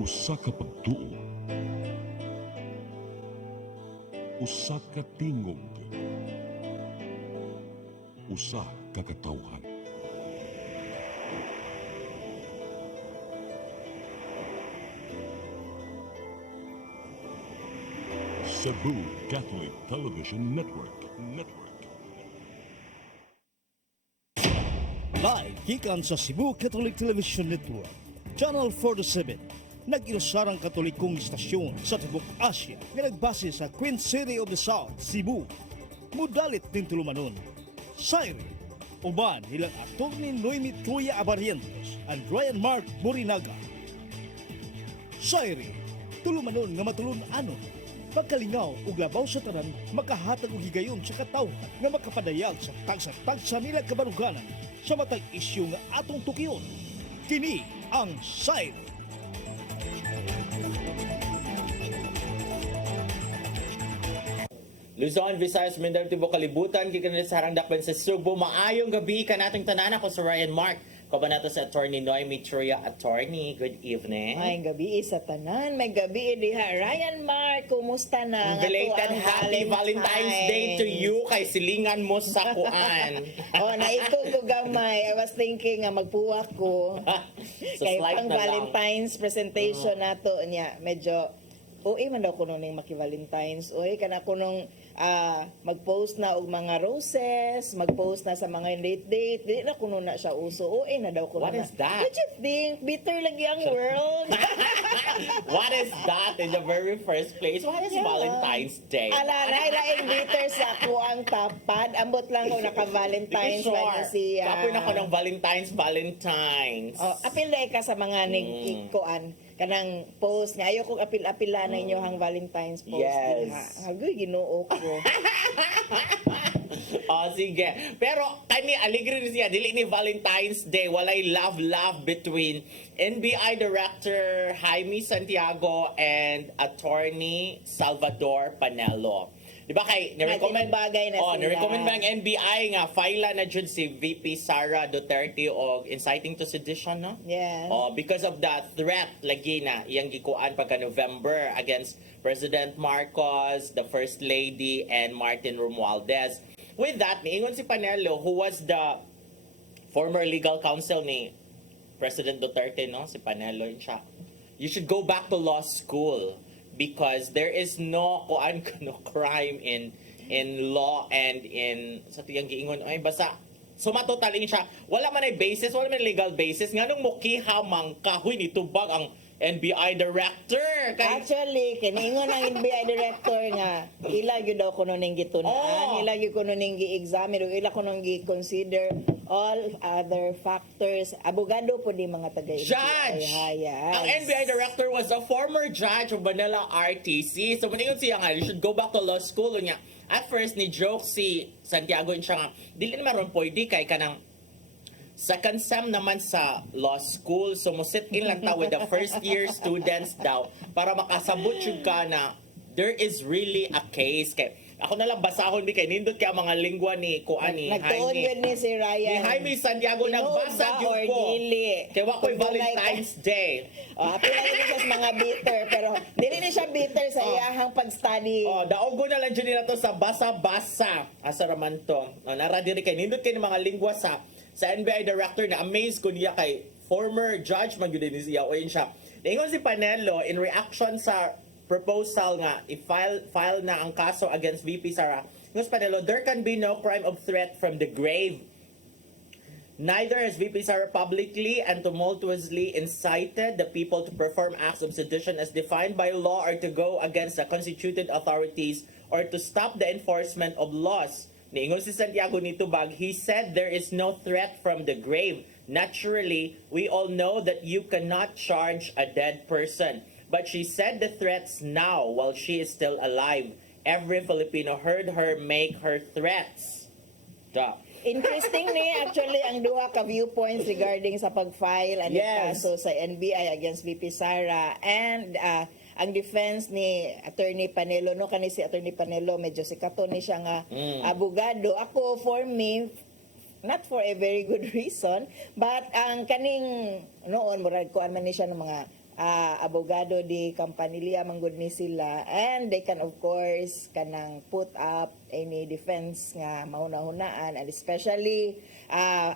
Usa ka pagtuo, usa ka tingog, usa ka katawhan. Cebu Catholic Television Network. Live gikan sa Cebu Catholic Television Network, Channel 47, nag-ilusarang katolikong istasyon sa Tibok Asia nga nagbase sa Queen City of the South, Cebu. Mudalit din tulumanon, Sairi, uban nilang Atty. Noemi Tuya Abarientos and Ryan Mark Morinaga. Sairi, tulumanon nga matulun-anon, pagkalingaw ug labaw sa tanan, makahatag og higayon sa katawhan nga makapadayag sa tagsa-tagsa nila kabaruganan sa matag isyu nga atong tukiyon. Kini ang Sairi. Luzon, Visayas, Mindanao, Tibok, Kalibutan, gikan sa harang dakpan sa Subo. Maayong gabi ka nating tanan. Ako sa Ryan Mark. Kabanato sa Atty. Noemi Tuya. Attorney, good evening. May gabi sa tanan, may gabi diha. Ryan Mark, kumusta na? Belated happy Valentine's Day to you kay silingan mo sa kuan. Oh, naiko ko gamay. I was thinking nga magpuwak ko. So, Kay slight pang na lang. Valentine's presentation nato niya, medyo man daw ko nung maki-Valentine's. Kana ko nung mag-post na og mga roses, mag-post na sa mga date. Di na kuno na siya uso. Na daw ko What na. is that? What you think? Bitter lagi ang world. What is that in the very first place? What is Yeah. Valentine's Day? Ala, lain bitter sa ako ang tapad. Ambot lang ko naka-Valentine's Sure. ba niya siya. Kapoy na ko ng Valentine's. Oh, apil ka sa mga nagkikuan kanang post nga ayo kong apil-apila na inyo hang Valentine's post. Yes. Hagoy Ginoo ko. Oh, sige. Pero kani aligre rin siya dili ni Valentine's Day walay love between NBI Director Jaime Santiago and Attorney Salvador Panelo. Di ba kay ni-recommend Bagay na sila. ni-recommend ba ang NBI nga file na jud si VP Sara Duterte og inciting to sedition, no? Yes. Oh, because of the threat lagi na iyang gikuan pagka November against President Marcos, the First Lady, and Martin Romualdez. With that, niingon si Panelo, who was the former legal counsel ni President Duterte, no? Si Panelo yun siya. You should go back to law school because there is no crime in law and in sa tiyang giingon ay basta sumatotaling siya wala man ay basis, wala man legal basis nganong mukiha mangkahoy nitubag ang NBI director kay Actually, kiningon ang NBI director nga ila gyud daw kuno ning gitun-an, Oh. ila gyud kuno ning gi-examine, ug ila kuno gi-consider all other factors. Abogado po di mga taga-NBI. judge. Ang NBI director was a former judge of Manila RTC. So, maningon siya nga, you should go back to law school. Niya. At first, ni joke si Santiago siya nga, dili naman ron pwede kay kanang second sem naman sa law school. So, mo-sit in lang ta with the first year students daw para makasabot yun ka na there is really a case. Kay, ako na lang basahon kay nindot kay ang mga lingwa ni kuan ni Nagtuon yun ni si Ryan. Ni Jaime Santiago nagbasa Tinuod ba or yun ko. dili? Kaya wako'y Kung walay Valentine's Day. Apil lang siya sa mga bitter, pero dili ni siya bitter sa iyahang pag-study. Oh, daogo na lang dyan nila to sa basa-basa. Asa raman to. Nara diri kay nindot kay ng mga lingwa sa NBI director na amazed ko niya kay former judge man gyud ni siya o yun siya. Ningon si Panelo in reaction sa proposal nga i-file na ang kaso against VP Sara. Ngus Panelo, there can be no crime of threat from the grave. Neither has VP Sara publicly and tumultuously incited the people to perform acts of sedition as defined by law or to go against the constituted authorities or to stop the enforcement of laws. Niingon si Santiago Nitubag, he said there is no threat from the grave. Naturally, we all know that you cannot charge a dead person. But she said the threats now while she is still alive. Every Filipino heard her make her threats. Duh. Interesting ni actually ang duha ka viewpoints regarding sa pag-file ang Yes. kaso sa NBI against VP Sara and ang defense ni Attorney Panelo, no, kani si Attorney Panelo medyo sikato ni siya nga abogado. Ako, for me, not for a very good reason, but ang kaning noon murag ko man ni siya ng mga abogado di Campanilla manggod ni sila, and they can of course kanang put up any defense nga mauna-hunaan, and especially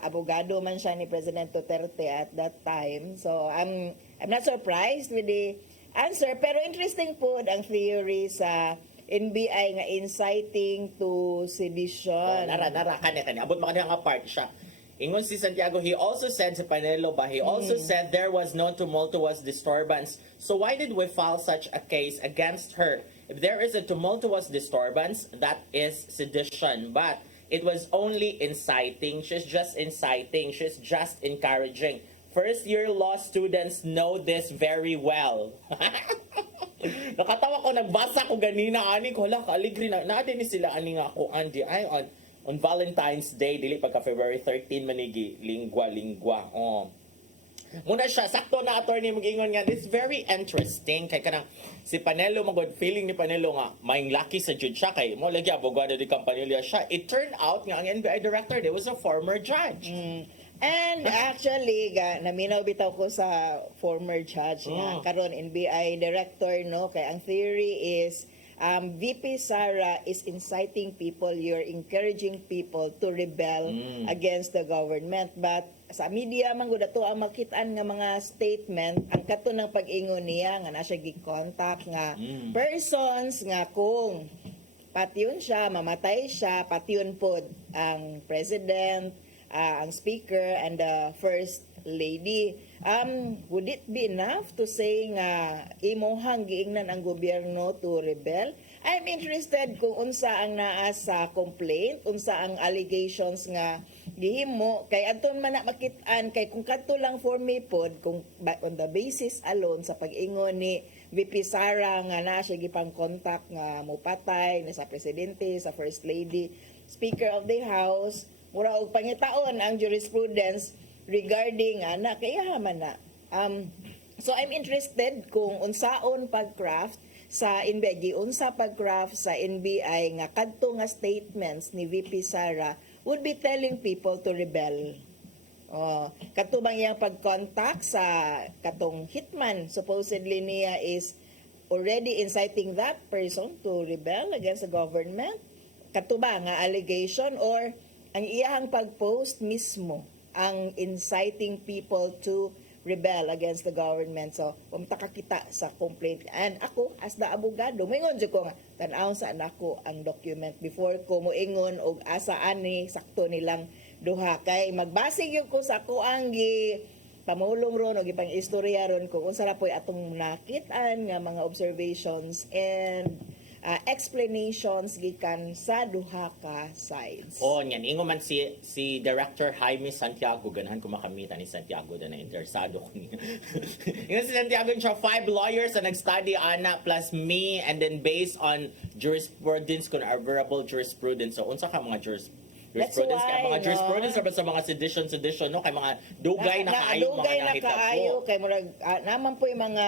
abogado man siya ni President Duterte at that time. So I'm not surprised with the answer, pero interesting po ang theory sa NBI nga inciting to sedition. Nara kanya abot man nga part siya. Ingon si Santiago, he also said sa Panelo ba, he also said there was no tumultuous disturbance. So why did we file such a case against her? If there is a tumultuous disturbance, that is sedition. But it was only inciting. She's just inciting. She's just encouraging. First-year law students know this very well. Nakatawa ko, nagbasa ko ganina, ani ko, hala, kaaligri na, natin ni sila, ani nga ako, Andy, ay, on Valentine's Day, dili pagka February 13, manigi, lingwa. Oh. Muna siya, sakto na attorney mag-ingon nga, this very interesting, kay kanang, si Panelo, magod feeling ni Panelo nga, maing lucky sa judge siya, kay mo lagi, abogado di Campanilla siya. It turned out nga, ang NBI director, there was a former judge. And actually, naminaw bitaw ko sa former judge nga, karon NBI director, no, kay ang theory is, VP Sara is inciting people, you're encouraging people to rebel against the government. But sa media man gud ato ang makitaan nga mga statement, ang kato ng pag-ingon niya nga na siya gi-contact nga persons nga kung patyon siya, mamatay siya, patyon pod ang president, ang speaker, and the first lady. Would it be enough to say nga imuhang giingnan ang gobyerno to rebel? I'm interested kung unsa ang naa sa complaint, unsa ang allegations nga gihimo, kay adton man na makit-an, kay kung kadto lang for me pod, kung on the basis alone sa pag-ingon ni VP Sara nga na siya gipang contact nga mupatay na sa presidente, sa first lady, speaker of the house, mura og pangitaon ang jurisprudence regarding ana kaya man na. So I'm interested kung unsaon pag-craft sa NBI, unsa pag-craft sa NBI nga kadto nga statements ni VP Sara would be telling people to rebel. Katubang iyang pag-contact sa katong hitman, supposedly niya is already inciting that person to rebel against the government. Katubang nga allegation, or ang iyang pag-post mismo ang inciting people to rebel against the government. So, pumtaka kita sa complaint. And ako, as the abogado, moingon dyan ko nga, tanaw sa anako ang document before ko moingon og asa ani sakto nilang duha. Kay magbasig yun ko sa ako ang pamulong ron o gipang istorya ron kung unsa ra po'y atong nakitaan nga mga observations and explanations gikan sa duha ka sides. Nyan. Ingo man si Director Jaime Santiago, ganahan ko makamita ni Santiago na interesado ko niya. Ingo si Santiago siya, 5 lawyers na nag-study ana plus me, and then based on jurisprudence, considerable jurisprudence. So, unsa ka mga jurisprudence, kay mga jurisprudence sa mga sedition, no? Kay mga dugay na kaayo, mga nahitabo. Kay murag, naman po yung mga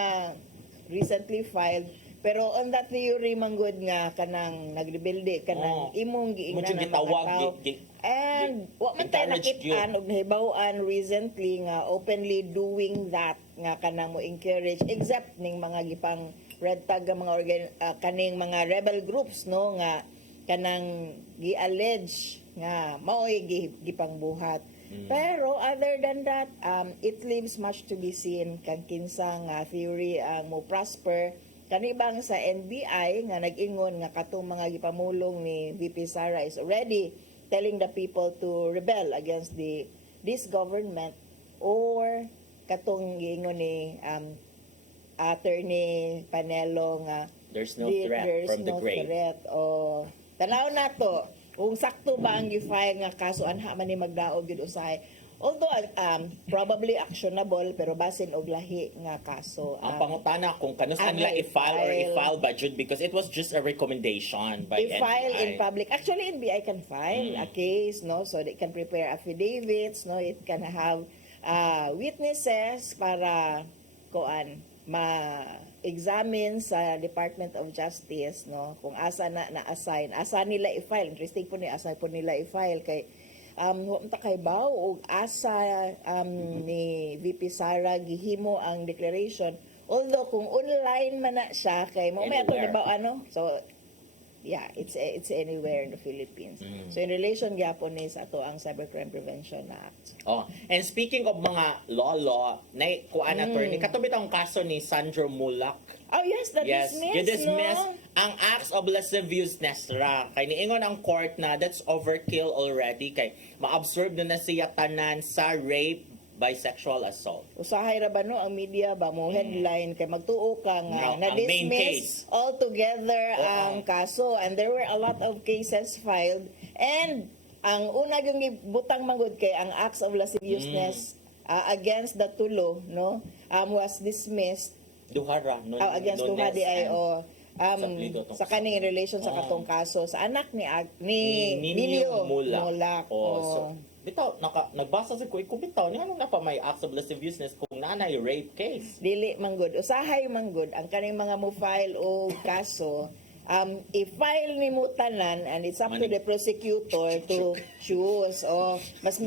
recently filed. Pero on that theory manggod nga kanang nagrebuilde kanang imong giingnan ng mga tao. And wa man tayo nakit-an og nahibaw-an recently nga openly doing that nga kanang mo encourage, except ning mga gipang red tag nga mga kaning mga rebel groups, no, nga kanang gi-allege nga maoy gipang buhat. Pero other than that, it leaves much to be seen kan kinsa nga theory ang mo prosper kanibang sa NBI nga nag-ingon nga katong mga gipamulong ni VP Sara is already telling the people to rebel against this government, or katong giingon ni Attorney Panelo nga there's no threat from the grave. Tanaw na to kung sakto ba ang gi-file nga kaso anha man ni magdaog gyud usahay. Although probably actionable, pero basin og lahi nga kaso. Ang pangutana kung kanusta nila i-file or i-file ba, Jude, because it was just a recommendation by NBI. I-file in public. Actually, NBI can file a case, no? So they can prepare affidavits, no? It can have witnesses para ma-examine sa Department of Justice, no? Kung asa na-assign. Asa nila i-file. Interesting po ni asa po nila i-file kay kay Bao og asa ni VP Sara gihimo ang declaration Although kung online man na siya kay mo may ato Anywhere. ba ano? So yeah, it's anywhere in the Philippines. Mm. So in relation gyapon ni sa ato ang Cybercrime Prevention Act. Oh, and speaking of mga law, na kuan attorney, katubit ang kaso ni Sandro Mulak. Oh yes, that Yes, dismissed, gidismiss no? ang acts of lasciviousness ra. Kay niingon ang court na that's overkill already kay ma-absorb na siya tanan sa rape by sexual assault. Usahay ra ba no ang media ba mo headline kay magtuo ka nga No, ang main na-dismiss altogether Oo. ang kaso, and there were a lot of cases filed, and ang una yung butang manggod kay ang acts of lasciviousness against the tulo no was dismissed Duha ra no. against no duha di ay and- o sa plido tong- sa kaning in relation sa katong kaso sa anak ni ni Nino Mulak. Mulak. Oh, so Oo. bitaw nagbasa sa ko bitaw ni anong na pa may acts of lasciviousness kung nanay rape case. Dili manggod, usahay manggod ang kaning mga mo file o kaso, i-file ni mo tanan, and it's up to the prosecutor to choose. O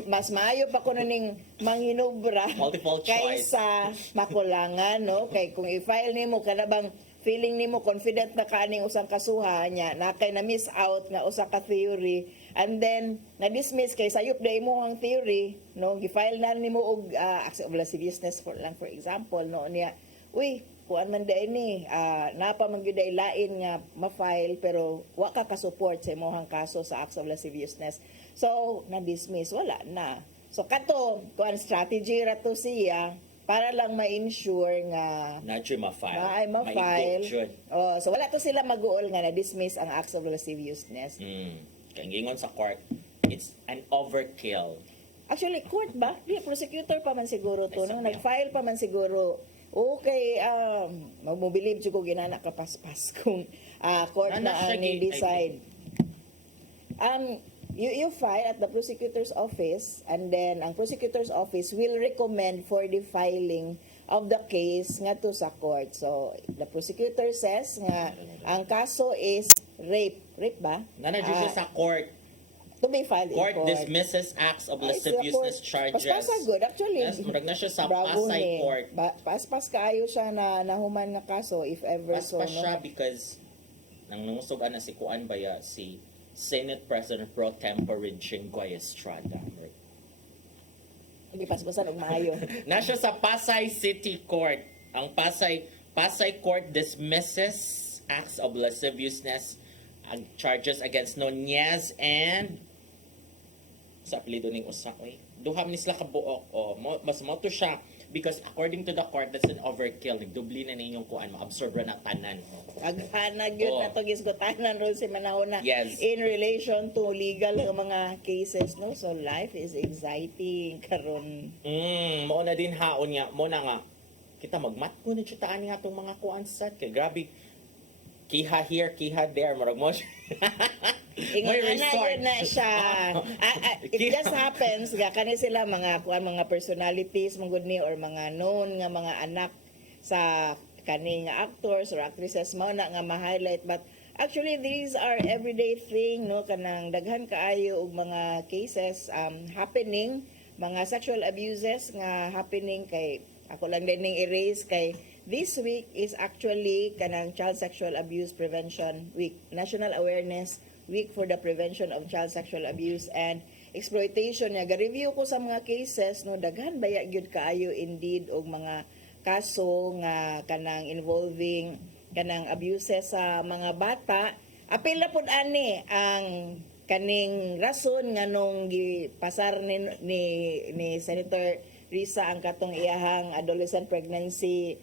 mas maayo pa kuno ning manghinubra Multiple choice. kaysa makulangan, no? Kay kung i-file nimo kana bang feeling nimo confident na kaning usang kasuhan niya na kay na miss out nga usa ka theory, and then na-dismiss kay sayop day mo ang theory, no, gi-file na nimo og acts of lasciviousness for example, no, niya uy kuan man day ni napa man gyud day lain nga ma-file pero wa ka ka-support sa imong kaso sa acts of lasciviousness, so na-dismiss, wala na. So kato kuan strategy ra to siya para lang ma-ensure nga Nadyo ma-file. ay ma-file. Maigok jud. Oh, so wala to sila mag-uol nga na-dismiss ang acts of lasciviousness. Kay gingon sa court, it's an overkill. Actually, court ba? Di, prosecutor pa man siguro to. Ay, No? sakya. Nag-file pa man siguro. Okay, magmobilib ko ginana kapaspas kung court Nana na siya ang decide. You file at the prosecutor's office, and then ang prosecutor's office will recommend for the filing of the case nga to sa court. So, the prosecutor says nga ang kaso is rape. Rape ba? Nanadyo siya sa court. To be filed Court in court. dismisses acts of Ay, sa lasciviousness court. charges. Paspasa good. Actually, Yes, murag na siya sa bravo Pasay ni. Court. Paspas kaayo siya na nahuman nga kaso if ever so. Paspas siya because nang nangusog na si Kuan Baya, si Senate President Pro Tempore Jinggoy Estrada. Hindi paspasan og maayo. Nasya sa Pasay City Court. Ang Pasay Court dismisses acts of lasciviousness and charges against Nunez and sa apelido ning usa duha ni sila ka buok mas mo to siya because according to the court that's an overkill, nagdubli na ninyong kuan, ma-absorb ra na tanan. Aghanag yun Oh. na to gisgotanan ron si manahon na Yes. in relation to legal nga mga cases, no? So life is exciting karon. Mao na din haon nga mo na nga kita magmatko na chutaan nga atong mga kuan set kay grabe kiha here kiha there murag mo siya. Ingon May ana resort. yun na siya. It just happens nga kani sila mga kuan mga personalities mangud ni or mga known nga mga anak sa kani nga actors or actresses mao na nga ma-highlight, but actually these are everyday thing, no, kanang daghan kaayo og mga cases happening, mga sexual abuses nga happening kay ako lang din ning erase kay this week is actually kanang Child Sexual Abuse Prevention Week, National Awareness Week for the Prevention of Child Sexual Abuse and Exploitation. Nga review ko sa mga cases, no, daghan baya gyud kaayo indeed og mga kaso nga kanang involving kanang abuses sa mga bata. Apila pud ani ang kaning rason nga nung gipasar ni Senator Risa ang katong iyahang adolescent pregnancy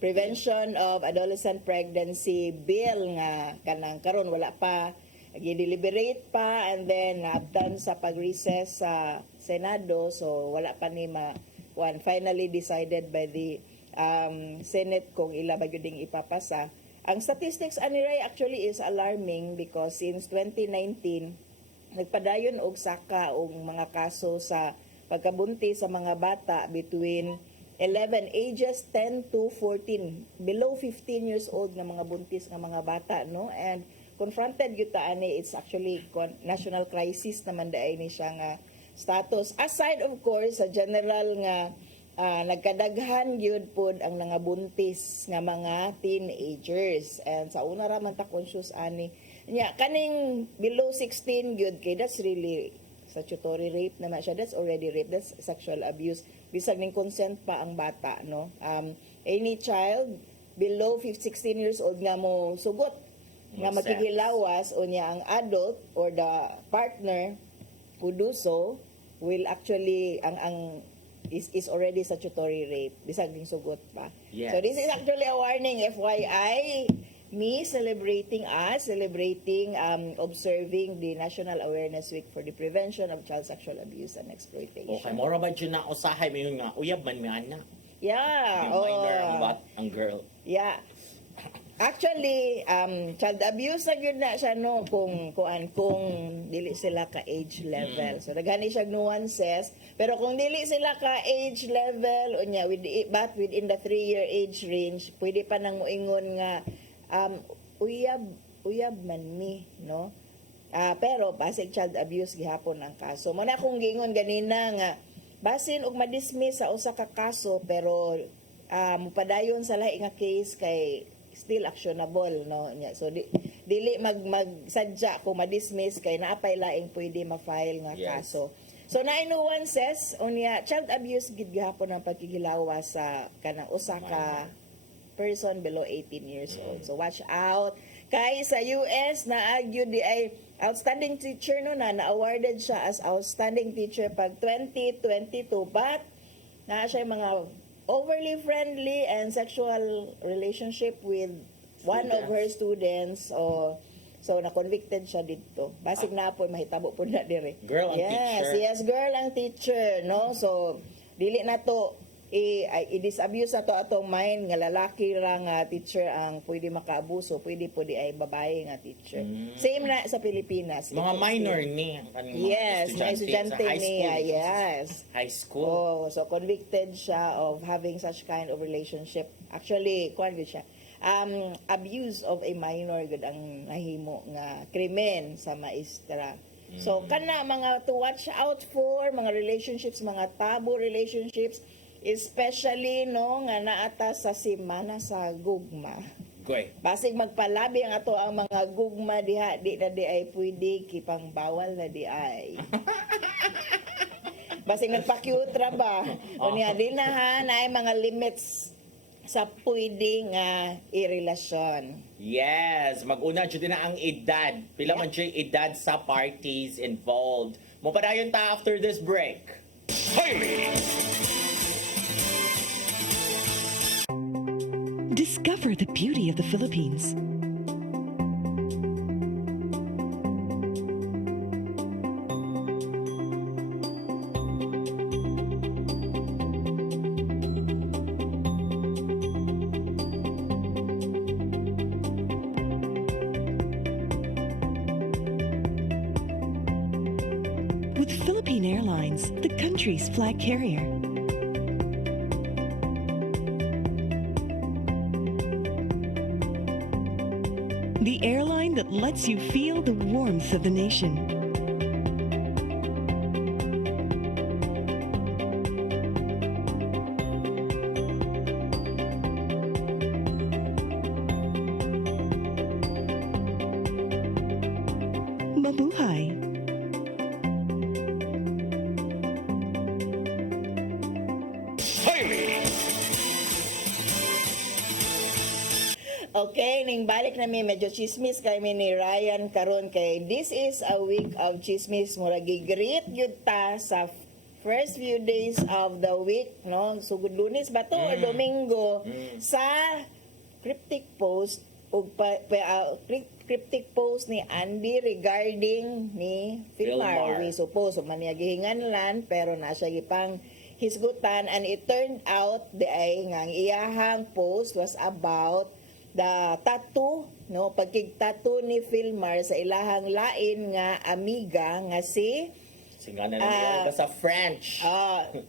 Prevention of Adolescent Pregnancy Bill nga kanang karon wala pa gi-deliberate pa, and then naabtan sa pag-recess sa Senado, so wala pa ni finally decided by the Senate kung ila ba gyud ding ipapasa. Ang statistics aniray actually is alarming because since 2019 nagpadayon og saka og mga kaso sa pagkabuntis sa mga bata between 11 ages 10 to 14, below 15 years old na mga buntis nga mga bata, no, and confronted gyud ta ani, it's actually national crisis naman daay ni siya nga status, aside of course sa general nga nagkadaghan gyud pod ang nangabuntis nga mga teenagers, and sa una ra man ta conscious ani nya kaning below 16 gyud kay that's really statutory rape naman siya, that's already rape, that's sexual abuse bisag ning consent pa ang bata, no. Any child below 16 years old nga mo sugot nga No makikilawas o niya ang adult or the partner who do so will actually ang is already statutory rape bisag ning sugot pa. Yes. So this is actually a warning, FYI, me celebrating observing the National Awareness Week for the Prevention of Child Sexual Abuse and Exploitation. Okay, mora ba dyan na usahay mo yung nga, uyab man mi ana. Yeah. Yung minor ang girl. Yeah. Actually, child abuse na gyud na siya, no, kung dili sila ka age level. So daghani siya nuances, pero kung dili sila ka age level unya but within the 3-year age range, pwede pa nang moingon nga uyab man mi, no. Pero basic child abuse gihapon ang kaso. Mo na akong gingon ganina nga basin og ma-dismiss sa usa ka kaso, pero mupadayon sa lahi nga case kay still actionable, no. So dili magsadya kung ma-dismiss kay naapay laing pwede ma-file nga Yes. kaso. So na nuances unya child abuse gid gihapon ang pagkikilawas sa kanang usa ka person below 18 years old. So watch out. Kay sa US na di ay outstanding teacher, no, na-awarded siya as outstanding teacher pag 2022, but na siya mga overly friendly and sexual relationship with one of her students. So na-convicted siya dito. Basig na po mahitabo po na dire. Girl ang teacher. Yes, girl ang teacher, no. So dili na to i-disabuse na to atong mind nga lalaki ra nga teacher ang pwede makaabuso, pwede po di ay babae nga teacher. Same na sa Pilipinas. Mga minor ni ang kaning mga Yes, mga estudyante sa high niya, school. yes. High school. Oh, so convicted siya of having such kind of relationship. Actually, kuan gyud siya. Abuse of a minor gud ang nahimo nga krimen sa maestra. So kana mga to watch out for mga relationships, mga taboo relationships, especially no nga naata sa simana sa gugma. Goy. Basig magpalabi ang ato ang mga gugma diha, di na di ay pwede kipang bawal na di ay. Basig nagpa-cute ra ba? Unya di na ha na ay mga limits sa pwede nga irelasyon. Yes, mag-una jud na ang edad. Pila man jud edad sa parties involved. Mopadayon ta after this break. Discover the beauty of the Philippines. With Philippine Airlines, the country's flag carrier. The airline that lets you feel the warmth of the nation. Mabuhay. Okay, ning balik na mi medyo chismis kay mi ni Ryan karon kay this is a week of chismis, mura gigreet gyud ta sa first few days of the week, no. Sugod Lunes ba to or Domingo sa cryptic post cryptic post ni Andy regarding ni Filmar. Filmar. We suppose man niya gihinganlan pero nasa gipang hisgutan, and it turned out the ay nga ang iyahang post was about the tattoo, no, pagkig-tattoo ni Filmar sa ilahang lain nga amiga nga si Singana na niya sa French.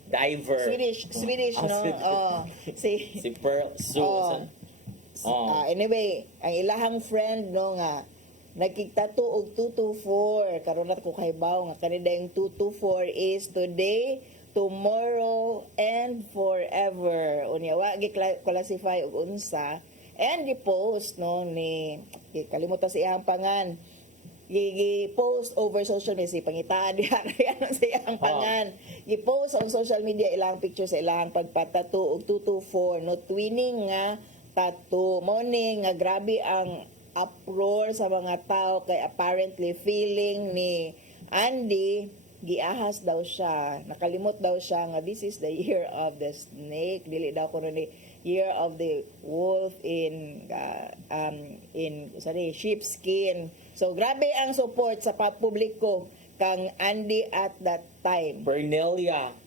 Diver. Swedish, no. Si Si Pearl Sue. anyway, ang ilahang friend, no, nga nagkigtattoo og 224 karon na ko kahibaw nga kanila yung 224 is today tomorrow and forever. Unya wa gi-classify og unsa and gi-post no ni kalimutan sa iyang pangan. Gi-post over social media si pangitaan diha kaya sa iyang pangan. Gi-post on social media ilang pictures sa ilang pagpatato og 224 no twinning nga tattoo. Morning nga grabe ang uproar sa mga tao kay apparently feeling ni Andy giahas daw siya, nakalimot daw siya nga this is the year of the snake, dili daw kuno ni year of the wolf in sheepskin. So grabe ang support sa publiko kang Andy at that time. Bernelia.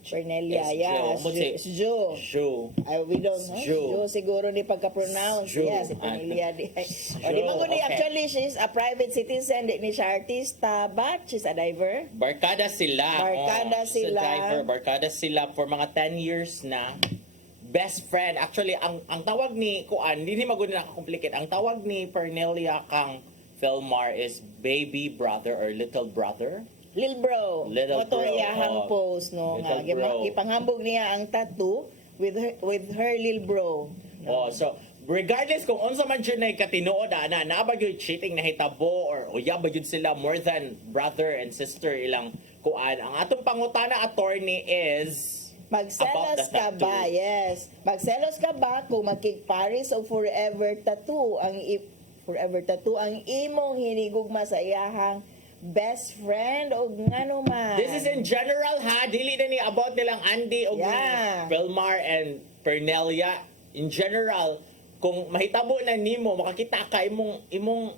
Bernelia, Yes, yes. Joe. It's Joe. Joe. We don't know. Joe. Joe siguro ni pagka-pronounce. Joe. Yes, si Bernelia. O di ba Joe, ni okay. actually she's a private citizen, di ni siya artista, but she's a diver. Barkada sila. Barkada Sa sila. driver, barkada sila for mga 10 years na. Best friend. Actually, ang tawag ni Kuan, hindi maguna nakakomplicate. Ang tawag ni Pernelia kang Felmar is baby brother or little brother. Lil bro. Little Moto bro, iyahang oh. post no nga Little bro. ipanghambog niya ang tattoo with her lil bro. Oh, so regardless kung unsa man jud nay katinuod ana ba gyud cheating na hitabo or uya ba jud sila more than brother and sister ilang kuan. Ang atong pangutana attorney is Magselos about the ka ba? tattoo. Yes. Magselos ka ba kung magkig-Paris o forever tattoo ang imong hinigugma sa iyahang best friend o ngano man. This is in general ha, dili na ni about nilang Andy o Yeah. ni Belmar and Pernelia. In general, kung mahitabo na nimo makakita ka imong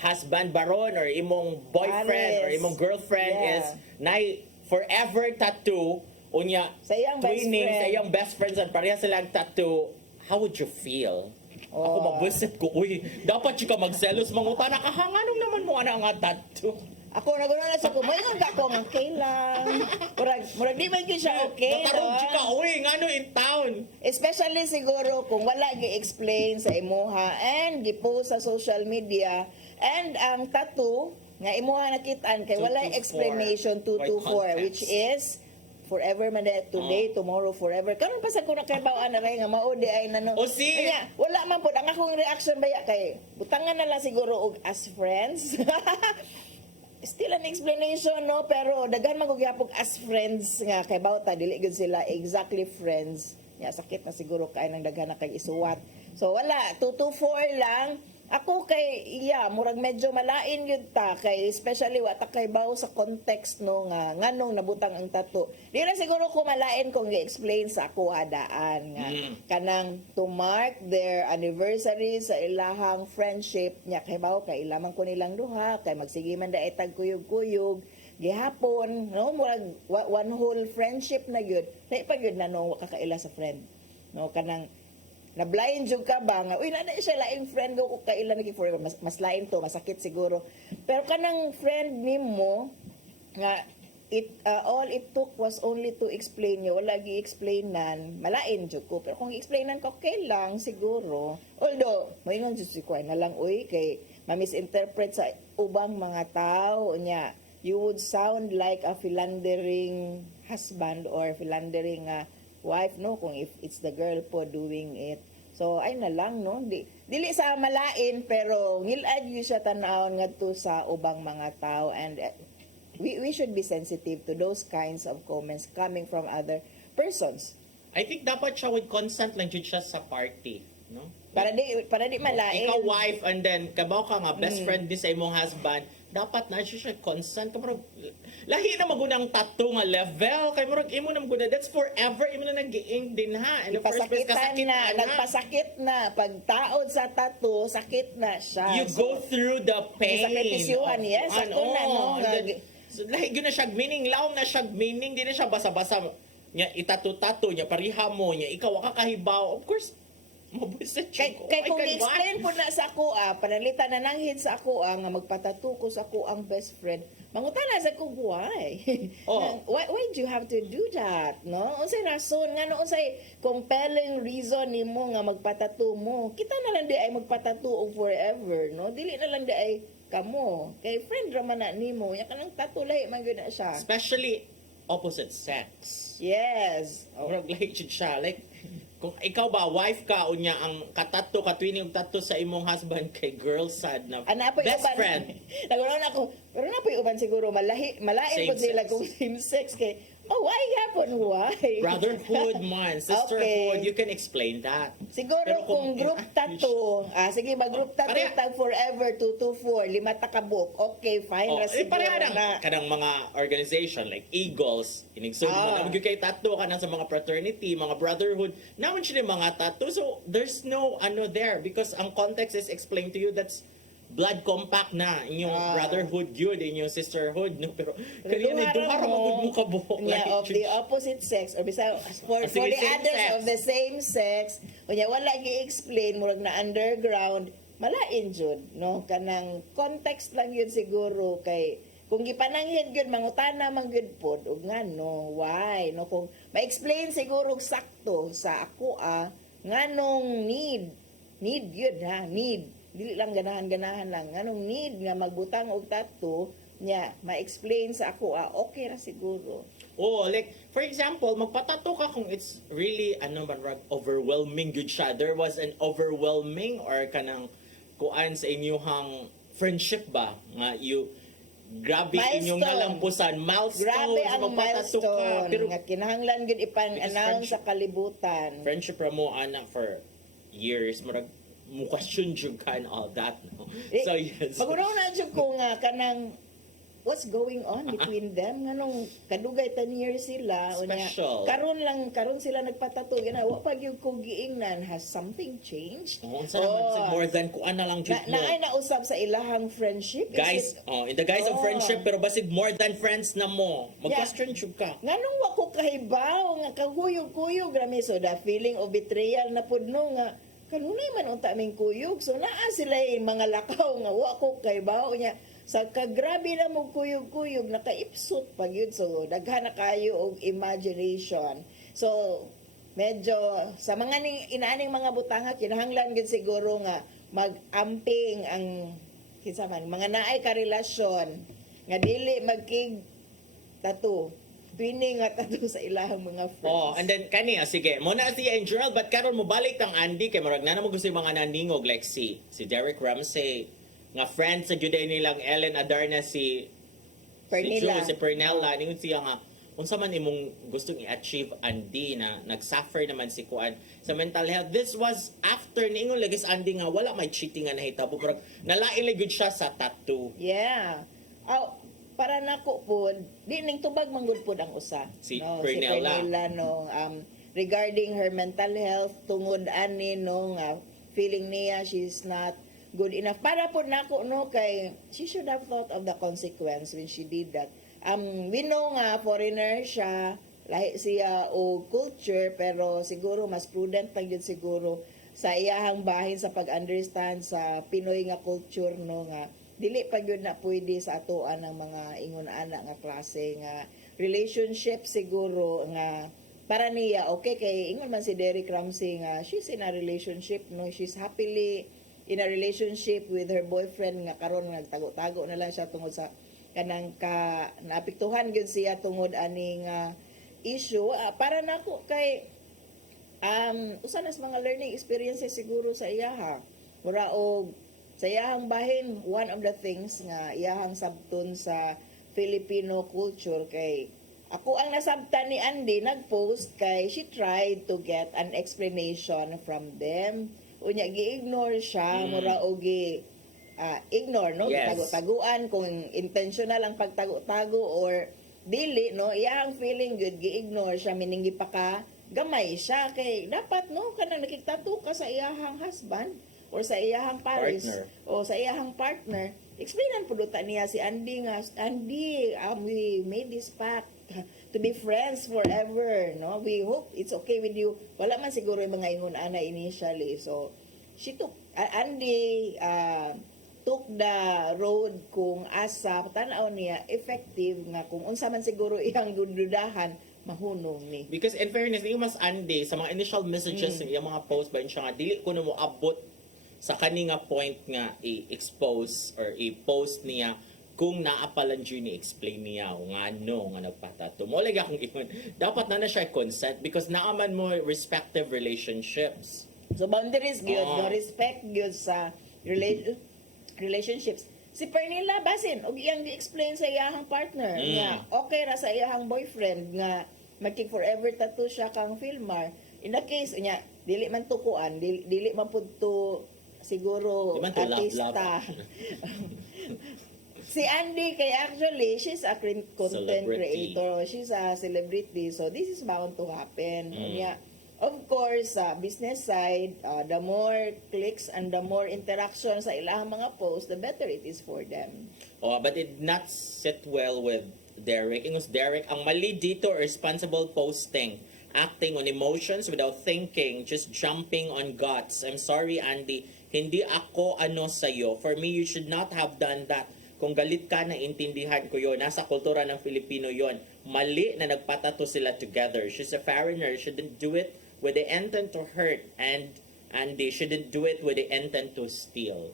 husband baron or imong boyfriend or Paris. imong girlfriend Yeah. is nay forever tattoo unya Sa iyang best twinning friend. sa iyang best friends at pareha silang tattoo, how would you feel? Ako mabusit ko, uy, dapat ka magselos, mangutana ka, hanganong naman mo ana nga tattoo. Ako nagulo na sa kumayon ka ko okay lang. Murag di man gyud siya okay. Matarong no? ka, uy, ngano in town. Especially siguro kung wala gi-explain sa imuha and gi-post sa social media and ang tattoo nga imuha nakitaan kay wala 224. explanation 224 which is forever man today, tomorrow, forever. Karon pa sa kuna kay bawaan na ray nga mao di ay nano. O, si- Kaya, wala man pud ang akong reaction baya kay butangan na lang siguro og as friends. Still an explanation no pero daghan man kog gyapon as friends nga kay bawta dili gud sila exactly friends. Ya sakit na siguro kay nang daghan na kay isuwat. So wala 224 lang. Ako kay murag medyo malain yun ta kay especially wa ta kay bawo sa context no nga nganong nabutang ang tattoo. Di na siguro ko malain kung i-explain sa ako hadaan nga kanang to mark their anniversary sa ilahang friendship nya kay bawo kay lamang ko nilang duha kay magsige man da itag kuyog-kuyog gihapon no murag one whole friendship na gyud. Naipag gyud na no wa kakaila sa friend. No kanang na blind jud ka ba nga uy na siya laing friend ko kaila nagi forever mas lain to masakit siguro pero kanang friend nimo nga all it took was only to explain you wala gi-explainan malain jud ko pero kung i-explainan ko okay lang siguro although moingon jud si Kuya na lang uy kay ma-misinterpret sa ubang mga tao nya you would sound like a philandering husband or philandering wife no kung if it's the girl po doing it. So ay na lang no dili sa malain pero ngilad gyud siya tan-awon ngadto sa ubang mga tao and we should be sensitive to those kinds of comments coming from other persons. I think dapat siya with consent lang jud siya sa party, no? Para di malain. Ikaw wife and then kabaw ka nga best friend din sa imong husband, dapat na siya consent ka murag lahi na magunang tattoo nga level kay murag imo na maguna that's forever imo na nag-iing din ha in the first place Pasakitan na, kasakitan nagpasakit na. Pagtaod sa tattoo, sakit na siya. you go through the pain sakripisyuhan, yes, ako na, no, so, lahi gyud na siya meaning laom na siya meaning di na siya basa-basa nya itatu-tato nya pariha mo nya ikaw wa ka kahibaw of course mabusit Kay kung i-explain po na sa ako, panalitan na nanghid sa ako, nga magpatato ko sa ako ang best friend, mangutana sa ko, why? Oh. why do you have to do that? No? Unsay rason, nga no, unsay compelling reason nimo nga magpatato mo. Kita na lang di ay magpatato o forever, no? Dili na lang di ay kamo. Kay friend ra man na nimo, ya kanang tattoo lahi man gyud na siya. especially opposite sex. Yes. Murag lahi jud siya. Like, kung ikaw ba, wife ka, unya ang katato, katwining og tato sa imong husband kay girl sad na Ana po best uban. friend. Nagulong ako, pero na po uban siguro malain Same po sila sex. kung same sex kay why hapon? Why? Brotherhood man, sisterhood, Okay. you can explain that. Siguro Pero kung group tattoo, sige mag-group tattoo Pareha. tag forever 224, 5 takabuk. Okay, fine Oh, ra siguro pareha na. kanang mga organization like Eagles, iningsod mo na gyud kay tattoo ka na sa mga fraternity, mga brotherhood. Naman sila mga tattoo. So there's no ano there because ang context is explained to you that's blood compact na inyong brotherhood yun, inyong sisterhood no pero kanya na duha ra magud mo kabuok Yeah, of the opposite sex or bisa for sige, the same others sex. of the same sex unya wala gi-explain murag na underground malain jud no kanang context lang yun siguro kay kung gipananghid gyud mangutana man gyud pod ug ngano why no kung ma-explain siguro sakto sa ako nganong need yun ha need dili lang ganahan-ganahan lang nganong need nga magbutang og tattoo nya ma-explain sa ako okay ra siguro. Oh, like for example, magpatato ka kung it's really ano man rag overwhelming good siya. There was an overwhelming or kanang kuan sa inyong friendship ba nga you grabe inyong Milestone. nalampusan milestone Grabe sa ang magpatato ka milestone pero nga kinahanglan gud ipan-announce friendship. sa kalibutan. friendship ra mo ana for years murag mo question jud ka and all that no. So yes. Magunaw na jud ko nga kanang what's going on between them nganong kadugay 10 years sila unya Special. karon sila nagpatato gina wa pa gyud ko giingnan has something changed. Oh, unsa naman Oh. si more than kuan na lang jud mo. Naay na usab sa ilahang friendship. Is Guys, it- in the guise of Oh. friendship pero basig more than friends na mo. Mag-question jud ka. nganong wa ko kahibaw nga kahuyog-kuyog rami so the feeling of betrayal na pud no nga kanunay man unta ming kuyog so naa sila mga lakaw nga wa ko kahibaw nya sa kagrabe na mo kuyog-kuyog nakaipsot pag yun so daghan na kayo og imagination so medyo sa mga inaaning mga butanga kinahanglan gid siguro nga mag-amping ang kinsa man mga naay ka relasyon nga dili magkig tattoo twinning nga tattoo sa ilahang mga friends. Oh, and then kani sige, mo na siya in journal but karon mo balik tang Andy kay murag na mo gusto yung mga naningog like si Derek Ramsey nga friend sa juday nilang Ellen Adarna si Pernilla. Si Pernella ningon siya nga unsa man imong gustong i-achieve Andy na nag-suffer naman si Kuan sa mental health. This was after niingon lagi sa Andy nga wala may cheating nga nahitabo murag nalain lang gud siya sa tattoo. Yeah. Para nako po, di ning tubag manggod po ang usa. Si no? Pernella. Si Pernella, no? Regarding her mental health, tungod ani, no? Feeling niya she's not good enough. Para po nako, no? Kay, she should have thought of the consequence when she did that. We know nga, foreigner siya, lahi siya o culture, pero siguro mas prudent lang yun siguro sa iyahang bahin sa pag-understand sa Pinoy nga culture, no? Nga, dili pa gyud na pwede sa atoan ng mga ingon ana nga klase nga relationship siguro nga para niya okay kay ingon man si Derek Ramsey nga she's in a relationship no she's happily in a relationship with her boyfriend nga karon nagtago-tago na lang siya tungod sa kanang ka naapektuhan gyud siya tungod ani nga issue para nako kay usa na sa mga learning experiences siguro sa iyaha mura og sa iyahang bahin, one of the things nga iyahang sabton sa Filipino culture kay ako ang nasabtan ni Andy nagpost kay she tried to get an explanation from them. Unya gi-ignore siya mura og ignore no Yes. tago-taguan kung intentional ang pagtago-tago or dili no iyahang feeling good gi-ignore siya meaning gipaka gamay siya kay dapat no kanang nakiktato ka sa iyahang husband or sa iyahang pares Partner. o sa iyahang partner explainan pud ta niya si Andy nga Andy we made this pact to be friends forever no we hope it's okay with you wala man siguro yung mga ingon ana initially so she took Andy took the road kung asa tan-aw niya effective nga kung unsa man siguro iyang dudahan mahunong ni Because in fairness, yung mas Andy, sa mga initial messages ng iyang mga post ba siya nga, dili ko na mo abot sa kani nga point nga i-expose or i-post niya kung naapalan dyan ni-explain niya nga ano nga nagpatato. Mo lagi akong iyon. Dapat na siya consent because naaman mo respective relationships. So boundaries gyud, Oo. no respect gyud sa relationships. Si Pernilla basin og iyang gi-explain sa iyahang partner nga okay ra sa iyahang boyfriend nga magki forever tattoo siya kang filmar. In that case nya dili man tukuan, dili man pud to siguro Di man to artista. love. Si Andy kay actually she's a content Celebrity. creator, she's a celebrity, so this is bound to happen. Unya, of course, sa business side, the more clicks and the more interaction sa ilang mga posts, the better it is for them. Oh, but it not sit well with Derek. Ingos Derek, ang mali dito, responsible posting. Acting on emotions without thinking, just jumping on guts. I'm sorry, Andy. Hindi ako ano sa'yo. For me, you should not have done that. Kung galit ka, naintindihan ko yon. Nasa kultura ng Filipino yon. Mali na nagpatato sila together. She's a foreigner. Shouldn't do it with the intent to hurt. And they shouldn't do it with the intent to steal.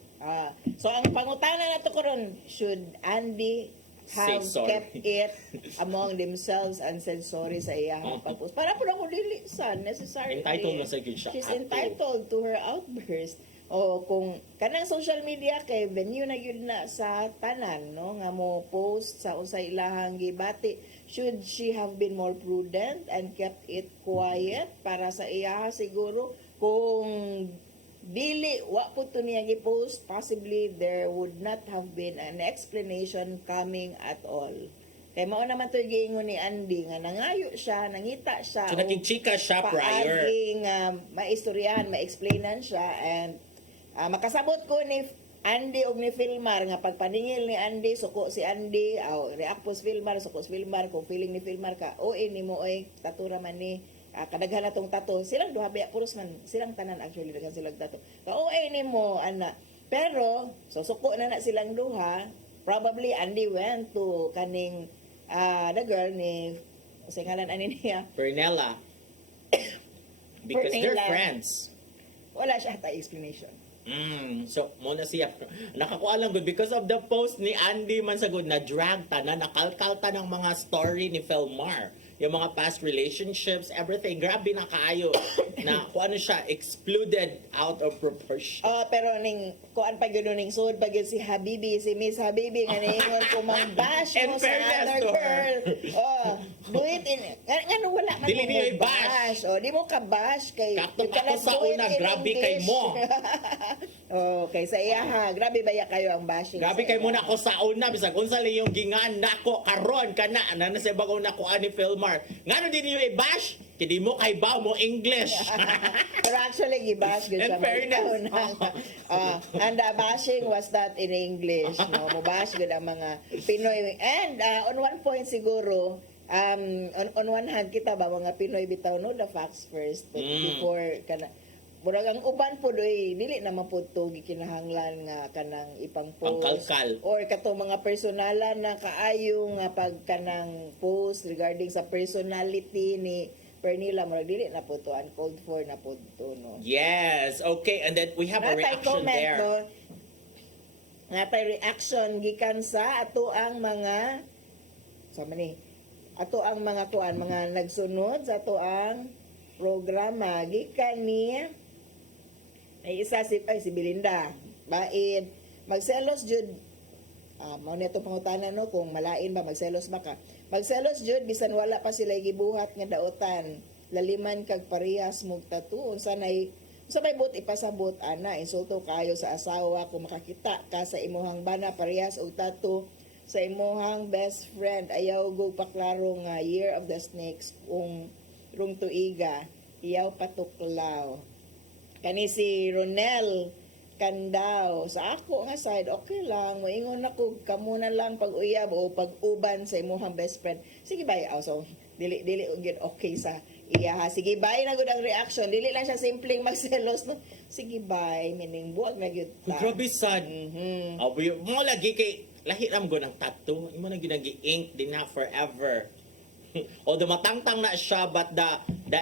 So ang pangutana na to karon, should Andy have Say sorry. kept it among themselves and said sorry sa iyang pagpost? Para po ako dili sa necessary. Entitled na sa gyud siya. She's Ato. entitled to her outburst. O kung kanang social media kay venue na yun na sa tanan, no, nga mo post sa unsay ilahang gibati, should she have been more prudent and kept it quiet para sa iya siguro kung dili wa po to niya gi-post, possibly there would not have been an explanation coming at all. Kay mao naman to giingon ni Andy nga nangayo siya, nangita siya. So, o naging-chika siya prior. paaging maistoryahan, ma-explainan siya, and makasabot ko ni Andy og ni Filmar nga pagpaningil ni Andy, suko si Andy, react po si Filmar, suko si Filmar, kung feeling ni Filmar ka, ni mo oy, tatura man ni, kadaghan na tong tato. Silang duha, biya, puros man, silang tanan actually, daghan silang tato. Ni mo, ana. Pero, so suko na silang duha, probably Andy went to kaning, the girl ni, sa ngalan ani niya, Pernella. Because they're Pernilla. friends. wala siya hata explanation. So, muna siya. Nakakuha lang good. Because of the post ni Andy man sa good, na-drag ta na, nakalkalta ng mga story ni Felmar. Yung mga past relationships, everything. Grabe na kaayo. Na kung ano siya, exploded out of proportion. Pero ning kuan pa gyud ning sud pa gyud si Habibi, si Miss Habibi nga niingon ko mang bash In mo sa fairness other to her. girl. Do it in ngano wala man Dili mo niyo i-bash. Di mo ka bash kay Kaktong you cannot ako sa do it una, in grabe kay English. mo. Okay, sa iya ha. Grabe ba ya kayo ang bashing? Grabe sa kay iya? muna ako sa una. Bisag unsa lang yung gingan nako karon kana. Nana sa bagong nakuha ni Felmar. Ngano din niyo i-bash? Kidi mo kay ba mo English. Pero actually, gibash In good siya. fairness. And the bashing was not in English. No? Mubash good ang mga Pinoy. And on one point siguro, on one hand, kita ba mga Pinoy bitaw no the facts first but before kana murag ang uban po doy dili naman po to gikinahanglan nga kanang ipang post Pangkalkal. or katong mga personalan na kaayo nga pag kanang post regarding sa personality ni Pernilla murag dili na po to uncalled for na po to no. Yes. Okay. And then we have a Natay reaction comment there. no. Natay reaction gikan sa ato ang mga sama ni ato ang mga kuan mga nagsunod sa ato ang programa gikan ni ay isa si Belinda baid magselos jud mao nito pangutana no kung malain ba magselos ba ka magselos jud bisan wala pa sila gibuhat nga daotan laliman kag parehas mog tattoo unsa nay sabay but ipasabot ana insulto kayo sa asawa kung makakita ka sa imuhang bana parehas og tattoo sa imuhang best friend ayaw gug paklaro nga year of the snakes kung rung tuiga iyaw patuklaw kani si Ronel Kandaw sa ako nga side okay lang moingon ako kamo na lang pag-uyab o pag-uban sa imuhang best friend sige bye so dili gyud okay sa iya ha sige bye na gud ang reaction dili lang siya simpleng magselos no sige bye meaning buwag na gyud ta Grabe sad. Mo lagi kay lahi ram go ng tattoo. Imo na ginagi ink din na forever. Although matangtang na siya, but the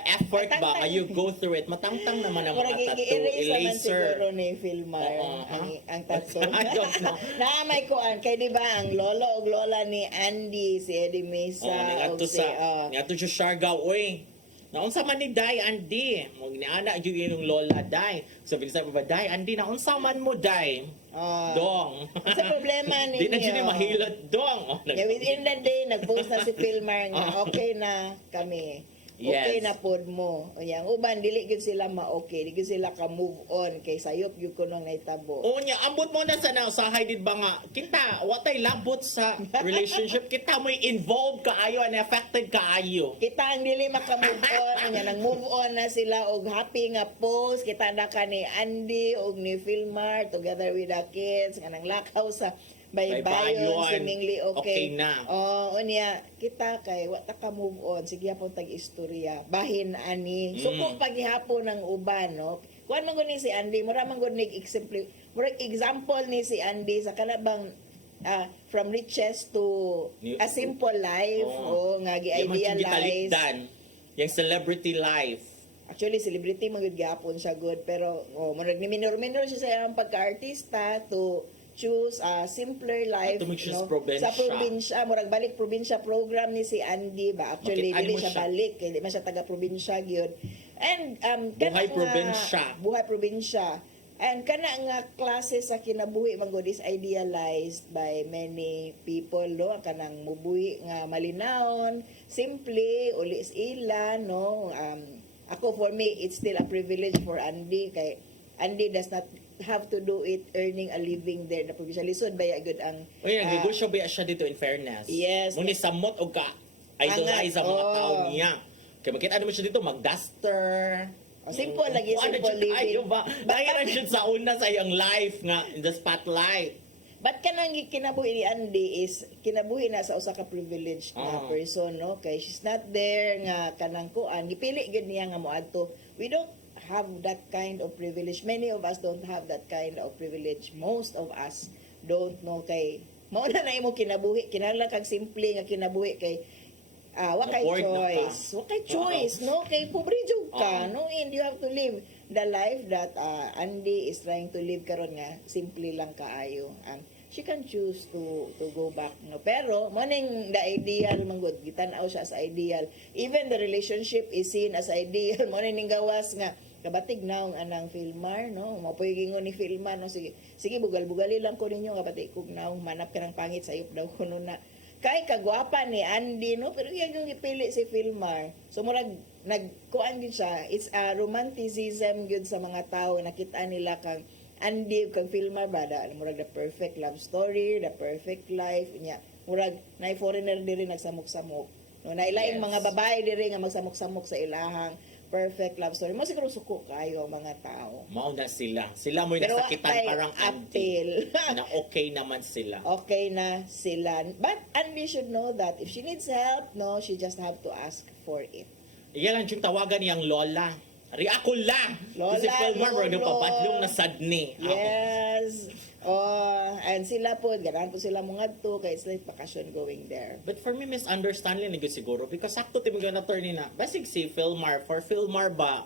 effort ba, Matangtang. you go through it, matangtang naman ang Murag mga tattoo, i-erase naman siguro eraser. ni Filmar Oo, ang tattoo. I don't know. Naamay ko kay di ba ang lolo ug lola ni Andy si Eddie Mesa Oh, ug si niadto siya Siargao, uy. Naunsa man ni Day, Andy. Mo giniana gyud yung lola Day. Sabi sa ba, Day, Andy, naunsa man mo, Day? Dong. Sa problema Di na ninyo. dyan mahilot, dong. Oh, Yeah, within the day, nag-post na si Filmar nga, okay na kami. Okay Yes. na pod mo. O yang uban, dili gyud sila ma-okay. Di gyud sila ka-move on. Kay sayop gyud ko nung naitabo. O niya, ambot mo na sa nausahay did ba nga, kita, watay labot sa relationship, kita mo'y involved kaayo and affected kaayo. Kita ang dili maka-move on. Nya nang move on na sila og happy nga post. Kita na ka ni Andy og ni Filmar together with the kids. Nga nang lakaw sa baybayon, Baybayon. seemingly okay. Okay na. Unya, kita kay wa ta ka move on. Sige hapon tag istorya. Bahin ani. Mm. Suko paghihapon ng uban, no? Kuan man gud ni si Andy, mura man gud ni example ni si Andy sa kanabang from riches to a simple life o nga Yung mga gi-idealize. gitalikdan, yung celebrity life. Actually, celebrity man gud gihapon siya good, pero murag ni minor siya sa iyang pagka-artista to choose a simpler life, To mag-choose no? probinsya. Sa probinsya, murag balik probinsya program ni si Andy ba. Actually, Bakit? Ano dili mo siya siya? balik, kay di man siya taga probinsya gyud. And Buhay nga- probinsya. Buhay probinsya. And kana nga klase sa kinabuhi man gud is idealized by many people, no? Kanang mubuhi nga malinawon, simple, uli is ilan, no? Ako, for me, it's still a privilege for Andy kay Andy does not have to do it earning a living there na provincial lisod baya good ang O yan, negosyo ba siya dito in fairness? Yes. Muni samot o ka idolize ang mga Angat, tao niya. Kaya makita naman siya dito, mag-duster. simple lagi, simple living. Ayo ba? Nangyari siya sa una sa iyong life nga in the spotlight. But kanang kinabuhi ni Andy is kinabuhi na sa usa ka privileged na person, no? Kay she's not there nga kanang kuan gipili gid niya nga moadto. We don't have that kind of privilege. Many of us don't have that kind of privilege. Most of us don't know kay mao na imo kinabuhi, kinahanglan kag simple nga kinabuhi kay wa kay Na-bored na ka. choice. Wa kay choice, no? Kay pobre jud ka, no? And you have to live the life that Andy is trying to live karon nga simple lang kaayo. She can choose to go back, no? Pero morning the ideal man gud gitan-aw siya as ideal. Even the relationship is seen as ideal. Morning gawas nga kabatig na ang anang Filmar, no? Mapoy gingon ni Filmar, no? Sige bugal-bugali lang ko ninyo kabatig kog naong manap ka ng pangit sayop daw kuno na. Kay kagwapa ni Andy, no? Pero yan yung ipili si Filmar. So murag nagkuan din siya. It's a romanticism gyud sa mga tao nakita nila kang Andy kang Filmar ba da murag the perfect love story, the perfect life nya. Murag nay foreigner diri nagsamok-samok. No, nailaing Yes. mga babae diri nga magsamok-samok sa ilahang perfect love story. Mo siguro suko kayo ang mga tao. Mao na sila. Sila mo'y Pero nasakitan ay parang appeal. anti. Na okay naman sila. Okay na sila. But Andy should know that if she needs help, no, she just have to ask for it. Iyan lang yung tawagan niyang Lola. Ari ako lang. Lola, Kasi Filmar, Lolo. nagpapadlong na sadni. Yes. And sila po, ganahan po sila mga to, kaya it's like vacation going there. But for me, misunderstanding na yun siguro. Because sakto tayo mga attorney na, basig si Filmar, for Filmar ba,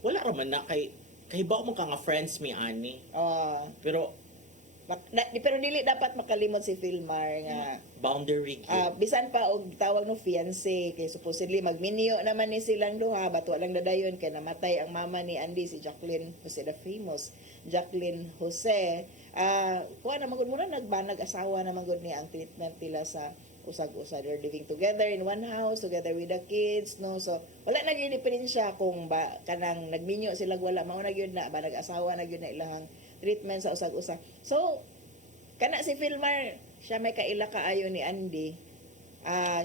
wala raman na kay ba mo ka nga friends mi ani. Pero, Pero dili dapat makalimot si Filmar nga boundary. bisan pa og tawag no fiancé kay supposedly magminyo naman ni silang duha but walang dadayon kay namatay ang mama ni Andy si Jacqueline Jose, the famous Jacqueline Jose. Kuha na magud muna nagbanag asawa na magud ni ang treatment nila sa usag-usag. They're living together in one house together with the kids, no? So wala na gyud diferensya kung ba kanang nagminyo sila wala mao na gyud na ba nag-asawa na gyud na ilahang treatment sa usag-usag. So kana si Filmar siya may kaila kaayo ni Andy.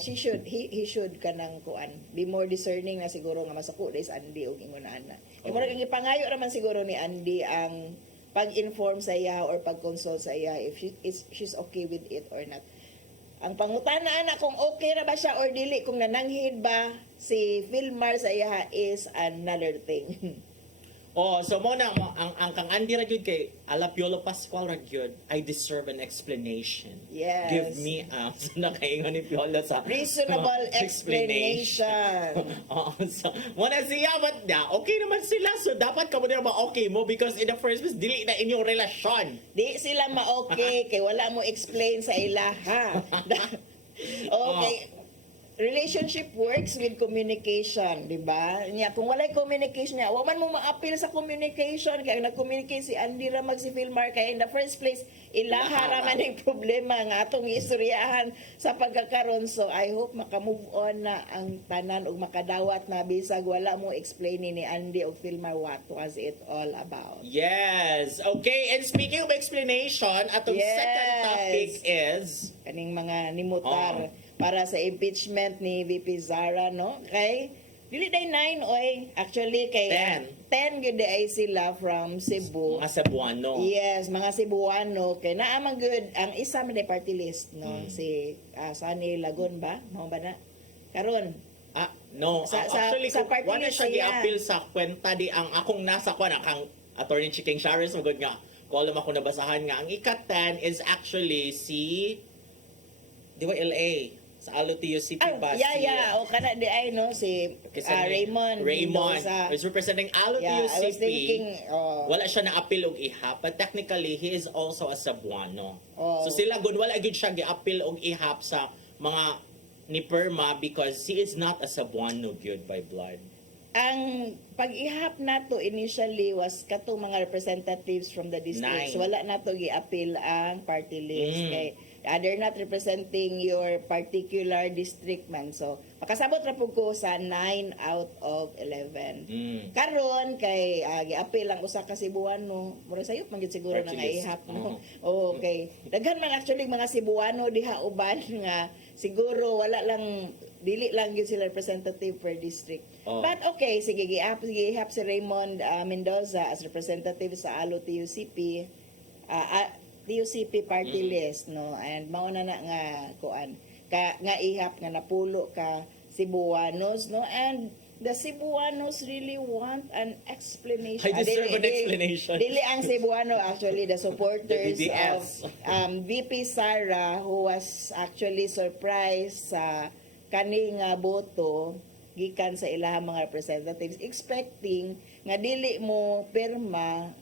He should kanang kuan be more discerning na siguro nga masuko is Andy og ingon ana. Kay murag ang ipangayo raman siguro ni Andy ang pag-inform sa iya or pag-consult sa iya if she's okay with it or not. Ang pangutana ana kung okay ra ba siya or dili, kung nananghid ba si Filmar sa iya is another thing. Oh, so mo na ang kang Andy ra gyud kay ala Piolo Pascual ra gyud. I deserve an explanation. Yes. Give me so nakaingon ni Piolo sa Reasonable explanation. Oh, so mo na siya but okay naman sila so dapat ka mo na okay mo because in the first place dili na inyong relasyon. Di sila ma-okay kay wala mo explain sa ilaha. Okay. Relationship works with communication, di ba? Nya kung walay communication niya, wa man mo ma-appeal sa communication kaya nag-communicate si Andy Ramag si Philmar kaya in the first place ilaha ra man ang problema nga atong istoryahan sa pagkakaroon. So I hope maka-move on na ang tanan ug makadawat na bisag wala mo explain ni Andy ug Philmar what was it all about. Yes. Okay, and speaking of explanation, atong Yes. second topic is Kaning mga nimutar para sa impeachment ni VP Zara, no? Kay dili day 9 oy, actually kay 10 gyud ay sila from Cebu. mga Cebuano. Yes, mga Cebuano kay naa man gyud ang isa man day party list, no? Si Sani Lagon ba? Mao ba na? Karon No. Actually, sa kung party wala list siya niya. gi-appeal sa kwenta di ang akong nasa kwan ang Attorney Chiking Sharis magod nga. Kung alam ako nabasahan nga ang ika-10 is actually si di ba LA sa Alotio City ba? O kana di ay no si Raymond Mendoza. is representing Alotio Yeah, I was City. thinking, Wala siya na-appeal og ihap, but technically he is also a Cebuano. Oh. So sila gun wala gid siya gi-appeal og ihap sa mga ni Perma because he is not a Cebuano gyud by blood. Ang pag-ihap nato initially was katong mga representatives from the districts. 9. Wala nato gi-appeal ang party list. Mm. Kay they're not representing your particular district man. So, makasabot ra pud ko sa 9 out of 11. Karon kay gi-appeal ang usa ka Cebuano. Mura sayop man gid siguro Party na nga list. ihap no. Okay. Daghan man actually mga Cebuano diha uban nga siguro wala lang dili lang yun sila representative per district. Oh. But okay, sige, gihap si Raymond Mendoza as representative sa Alo TUCP, TUCP party list, no? And mauna na nga kuan nga ihap nga napulo ka Cebuanos, no? And the Cebuanos really want an explanation. I deserve an explanation. Dili ang Cebuano actually, the supporters The of BDS. VP Sara who was actually surprised sa kaning boto gikan sa ilahang mga representatives expecting nga dili mo perma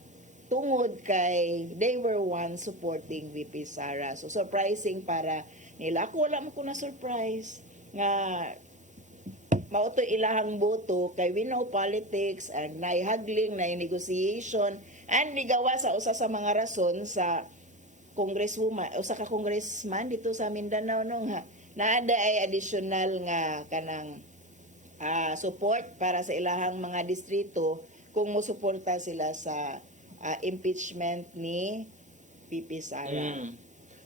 tungod kay they were one supporting VP Sara. So surprising para nila. Ako wala mo ko na surprise nga mao to ilahang boto kay we know politics and naihagling na negotiation and nigawa sa usa sa mga rason sa congresswoman usa ka congressman dito sa Mindanao no nga naada ay additional nga kanang support para sa ilahang mga distrito kung mosuporta sila sa impeachment ni VP Sara.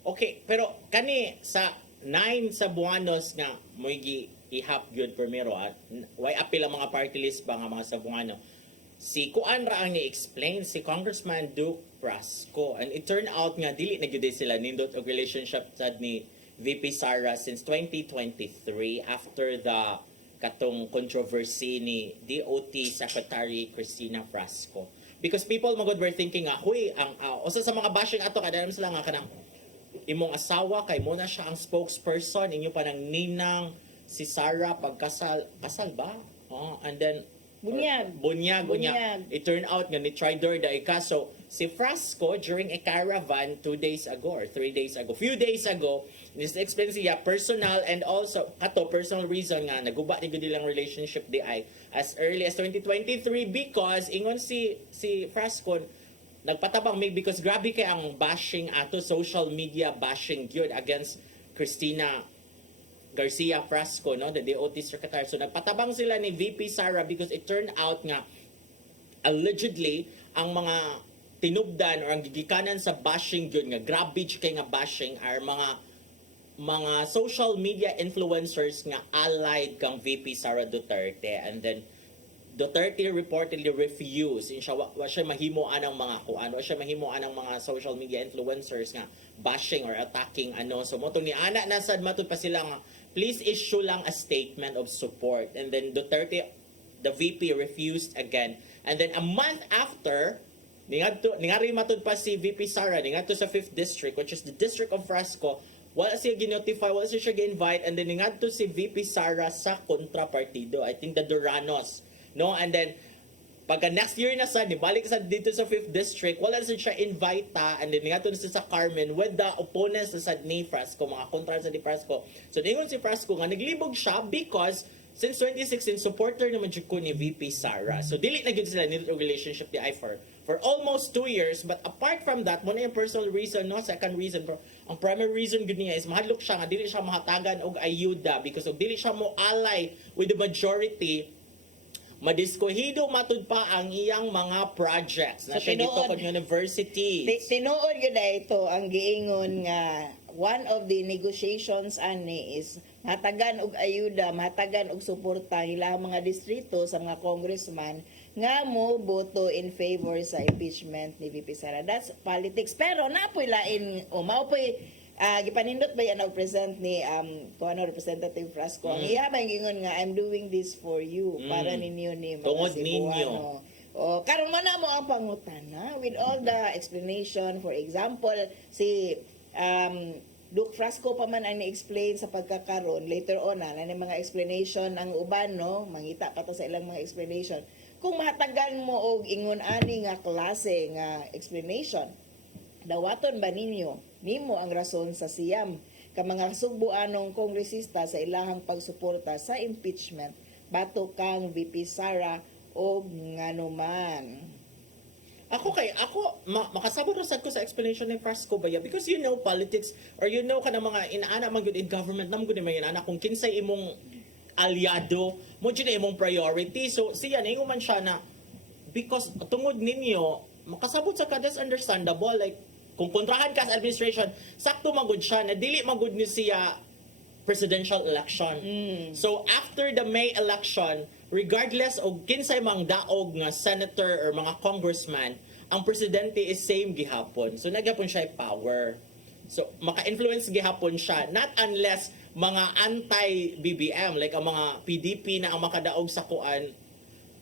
Okay, pero kani sa 9 Cebuanos nga mo'y ihap gyud primero at why appeal ang mga party list ba nga mga Cebuano. Si kuan ra ang ni-explain si Congressman Duke Prasco and it turned out nga dili na gyud sila nindot og relationship sad ni VP Sara since 2023 after the katong controversy ni DOT Secretary Cristina Prasco. Because people magod were thinking nga, huy, ang usa sa mga bashing ato kada sila nga kanang imong asawa kay mo na siya ang spokesperson inyo pa nang ninang si Sara pagkasal ba? And then Bunyag. It turned out nga ni Tridor da ikaso si Frasco during a caravan 2 days ago or 3 days ago. Few days ago, this explains siya personal and also personal reason nga naguba ni gud ilang relationship di ay as early as 2023 because ingon si Frasco nagpatabang maybe because grabe kay ang bashing ato social media bashing gyud against Cristina Garcia Frasco, no, the DOT secretary. So nagpatabang sila ni VP Sara because it turned out nga allegedly ang mga tinubdan or ang gigikanan sa bashing yun nga garbage kay nga bashing are mga social media influencers nga allied kang VP Sara Duterte and then Duterte reportedly refused in siya wa siya mahimoan ang mga kuan wa siya mahimoan ang mga social media influencers nga bashing or attacking so mo ni ana nasad matud pa sila nga please issue lang a statement of support and then Duterte the VP refused again. And then a month after, ningari matud pa si VP Sara, ningadto sa 5th District, which is the District of Frasco, wala siya ginotify, wala siya gi-invite, and then ningadto si VP Sara sa kontrapartido. I think the Duranos. No? And then, pagka next year na sa, nibalik sa dito sa 5th District, wala siya invite and then ningadto na siya sa Carmen with the opponents sa ni Frasco, mga kontra sa ni Frasco. So, ningon si Frasco nga, naglibog siya because since 2016, supporter naman dyan ko ni VP Sara. So, dili na yun sila ni relationship ni I for almost 2 years. But apart from that, muna yung personal reason, no? Second reason, pero ang primary reason yun niya is mahadlok siya nga, dili siya mahatagan og ayuda because og dili siya mo ally with the majority, madiskuhido matud pa ang iyang mga projects na So, siya dito tinuod- kong universities. Tinuod yun na ito ang giingon nga one of the negotiations ani is mahatagan og ayuda, mahatagan og suporta ilang mga distrito sa mga congressman nga mo boto in favor sa impeachment ni VP Sara. That's politics. Pero napoy lain o maopoy gipanindot ba yan og present ni Representative Frasco. Ang iya ba ingon nga I'm doing this for you para ninyo ni mga Tungod ninyo. Cebuano. O, karon mo na mo ang pangutana with all the explanation. For example, si Duke Frasco pa man ang ni-explain sa pagkakaroon. Later on, na mga explanation ang uban, no? Mangita pa to sa ilang mga explanation. Kung mahatagan mo og ingon ani nga klase nga explanation, dawaton ba ninyo nimo ang rason sa siyam ka mga Sugbuanong kongresista sa ilahang pagsuporta sa impeachment bato kang VP Sara o nganuman. Ako makasabot ra sad ko sa explanation ni Frasco Baya because you know politics or you know kana mga inaana man gyud in government nam gyud may inaana kung kinsay imong aliado mo gyud imong priority. So siya ningo man siya na because tungod ninyo makasabot sa ka, that's understandable, like kung kontrahan ka sa administration sakto magud siya na dili magud ni siya presidential election. So after the May election, regardless og kinsay mang daog nga senator or mga congressman, ang presidente is same gihapon. So nagyapon siya power. So maka-influence gihapon siya not unless mga anti-BBM like ang mga PDP na ang makadaog sa kuan.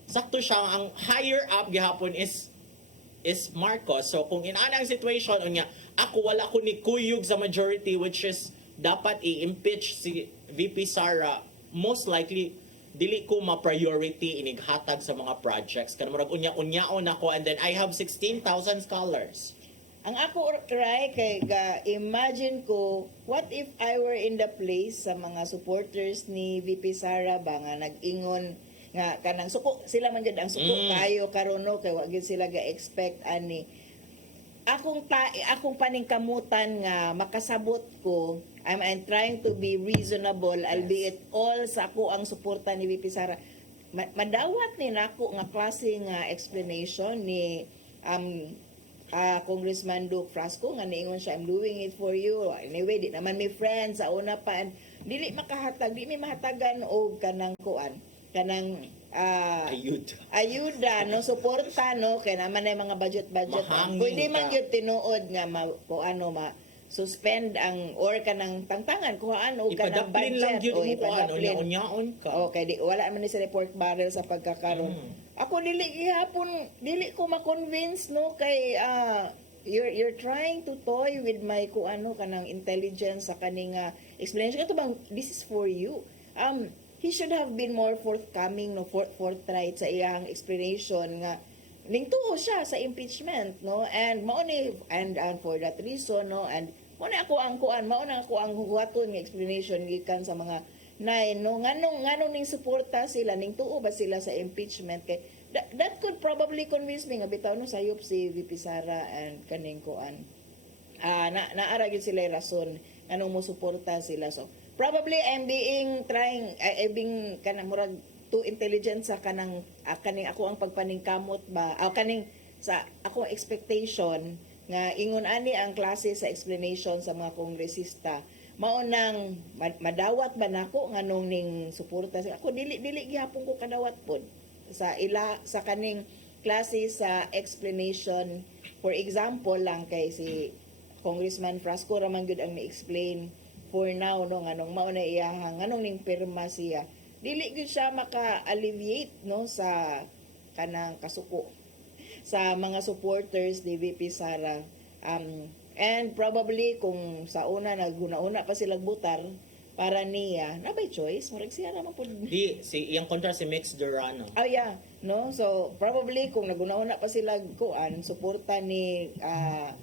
Sakto siya ang higher up gihapon is Marcos. So kung inaana ang situation unya, ako wala ko ni kuyog sa majority which is dapat i-impeach si VP Sara, most likely dili ko ma-priority inighatag sa mga projects. Kana murag unya-unyaon ako and then I have 16,000 scholars. Ang ako try kay imagine ko what if I were in the place sa mga supporters ni VP Sara ba nga nag-ingon nga kanang suko sila man gid ang suko kayo karon no kay wa gid sila ga-expect ani akong paningkamutan nga makasabot ko. I'm trying to be reasonable, albeit all sa ako ang suporta ni VP Sara. Madawat ni nako nga klase nga explanation ni Congressman Duke Frasco nga niingon siya, I'm doing it for you. Anyway, di naman may friends sa una pa. Dili makahatag, di may mahatagan og kanang kuan, kanang ayuda no suporta no kay naman ay mga budget Mahangin pwede man ka. gyud tinuod nga suspend ang or kanang tangtangan kuhaan og kanang Ipadaplin lang budget yun o mo kuan, ipadaplin. unya-unyaon ka. Okay, di wala man ni sa report barrel sa pagkakaroon. Ako dili ko ma-convince no kay you're trying to toy with my kuano kanang intelligence sa kaning explanation. Ito bang this is for you. He should have been more forthcoming no forthright sa iyang explanation nga ningtuo siya sa impeachment no and mao ni and for that reason no and mao na ako ang kuan mao na ako ang huwaton nga explanation gikan sa mga nay no nganong ning suporta sila ningtuo ba sila sa impeachment kay that could probably convince me nga bitaw no sayop si VP Sara and kaning kuan naara gyud sila rason nganong mo suporta sila so probably I'm being kanang murag too intelligent sa kanang kaning ako ang pagpaningkamot ba kaning sa ako expectation nga ingon ani ang klase sa explanation sa mga kongresista mao nang madawat ba nako nganong ning suporta sa ako dili gihapon ko kadawat pod sa kaning klase sa explanation. For example lang kay si Congressman Frasco raman gyud ang ni-explain for now no nganong mao na iya nganong ning pirma siya dili gyud siya maka-alleviate no sa kanang kasuko sa mga supporters ni VP Sara. And probably kung sa una naguna-una pa sila butar para niya, na by choice, murag siya naman po. Di, iyang kontra si Mix Durano. Yeah, no? So, probably, kung naguna-una pa sila kuan, suporta ni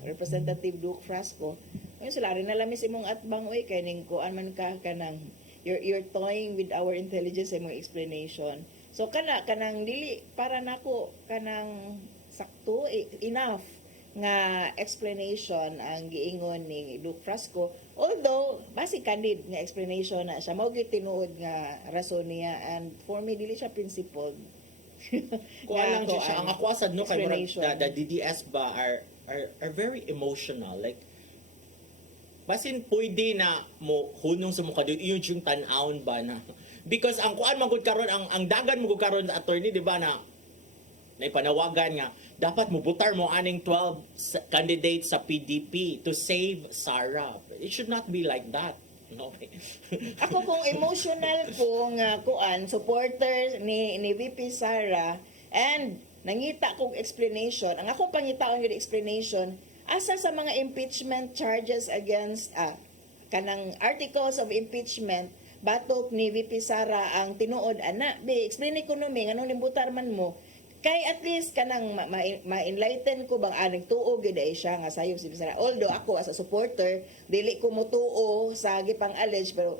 Representative Duke Frasco, ayun sila rin nalamis imong atbang, oy, kay ning kuan man ka, kanang, you're toying with our intelligence sa imong explanation. So, kanang dili, para nako kanang sakto, enough nga explanation ang giingon ni Duke Frasco, although basi candid nga explanation na siya mao gyud tinuod nga rason niya, and for me dili siya principled. Kuha lang siya ang akwasad no kay explanation. the DDS ba are very emotional, like basin pwede na mo hunong sa mukha doon yung tan-aon ba na because ang kuan man gud karon ang dagan mo gud karon attorney di ba na panawagan nga dapat mubutar mo aning 12 candidates sa PDP to save Sara. It should not be like that. No. Ako kung emotional ko nga kuan supporter ni VP Sara, and nangita kong explanation, ang akong pangitaon yung explanation asa sa mga impeachment charges against kanang articles of impeachment batok ni VP Sara ang tinuod ana be explain ko no mi nganong nimbutar man mo kay at least kanang ma-enlighten ko bang aning tuo gyud ay siya nga sayop si Sara. Although ako as a supporter dili ko motuo sa gipang allege, pero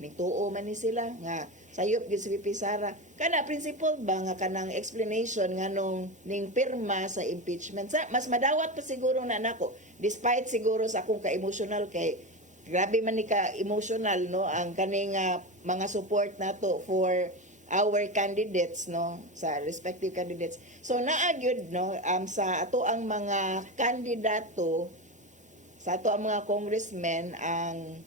ning tuo man ni sila nga sayop gyud si VP Sara. Kana principle ba nga kanang explanation nganong ning pirma sa impeachment sa mas madawat pa siguro na nako despite siguro sa akong ka-emotional kay grabe man ni ka emotional no ang kaning mga support nato for our candidates no sa respective candidates. So naagyud no sa ato ang mga kandidato, sa ato ang mga congressmen ang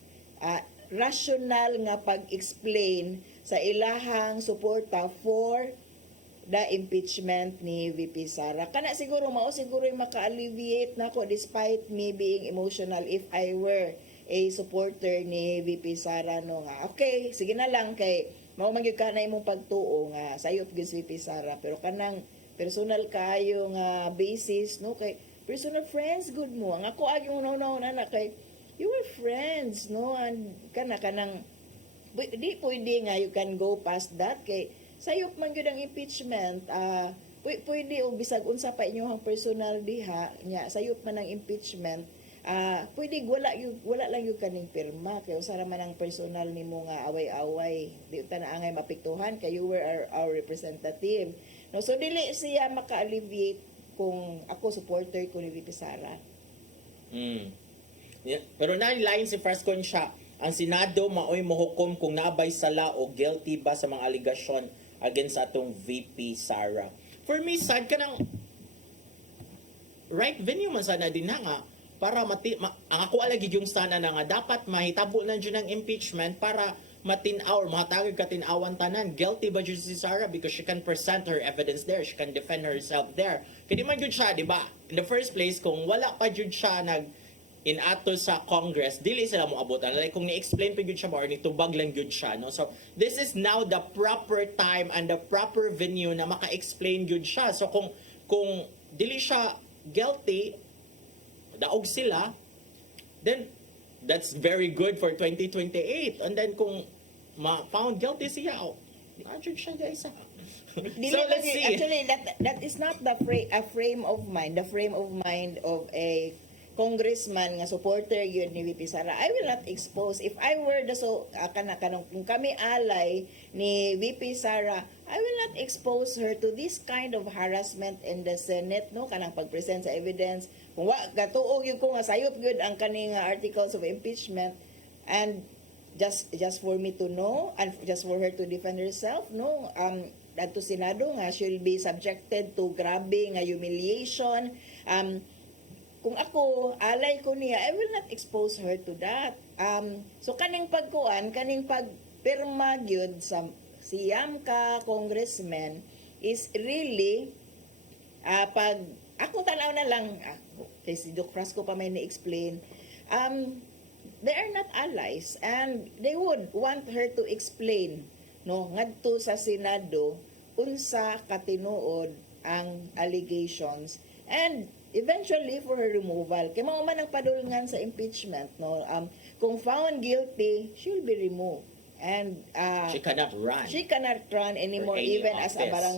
rational nga pag-explain sa ilahang suporta for the impeachment ni VP Sara. Kana siguro mao siguro yung maka-alleviate nako despite me being emotional if I were a supporter ni VP Sara no nga okay sige na lang kay mao man gyud kana imong pagtuo nga sayop gyud si VP Sara, pero kanang personal kayo nga basis no kay personal friends good mo ang ako agyong no na kay you were friends no, and kanang di pwede nga you can go past that kay sayop man gyud ang impeachment. Pwede o bisag unsa pa inyong personal diha nya sayop man ang impeachment. Pwede wala lang yung kaning pirma kay usa man ang personal nimo nga away-away di ta na angay mapiktuhan kay you were our representative no. So dili siya maka-alleviate kung ako supporter ko ni VP Sara. Yeah. Pero na-line si Frasco siya ang Senado maoy mohukom kung naabay sala o guilty ba sa mga aligasyon against atong VP Sara. For me sad ka ng right venue man sana din na nga para ang ako alagi yung sana na nga dapat mahitabo na dyan ng impeachment para matinaw or mahatagag katinawan tanan guilty ba dyan si Sara because she can present her evidence there, she can defend herself there. Kaya di man dyan siya, di ba? In the first place, kung wala pa dyan siya inato sa Congress, dili sila mo abutan. Like kung ni-explain pa yun siya ba or nitubag lang yun siya. No? So this is now the proper time and the proper venue na maka-explain yun siya. So kung dili siya guilty, daog sila, then that's very good for 2028. And then kung found guilty siya, na-judge siya guys. So let's see. Actually, that is not the frame of mind. The frame of mind of a congressman nga supporter yun ni VP Sara. I will not expose. If I were kung kami alay ni VP Sara, I will not expose her to this kind of harassment in the Senate, no? Kanang pag-present sa evidence. Kung gatuog yun ko nga sayop yun ang kaning articles of impeachment, and just for me to know and just for her to defend herself, no? Adto Senado nga she'll be subjected to grabe nga humiliation. Kung ako alay ko niya, I will not expose her to that. So kaning pagpirma gyud sa siyam ka congressman is really pag akong tanaw na lang kay si Doc Frasco pa may ni-explain, they are not allies and they would want her to explain no ngadto sa Senado unsa katinuod ang allegations and eventually for her removal. Kay mao man ang padulngan sa impeachment, no. Kung found guilty, she'll be removed. And She cannot run. she cannot run anymore For any even as a office.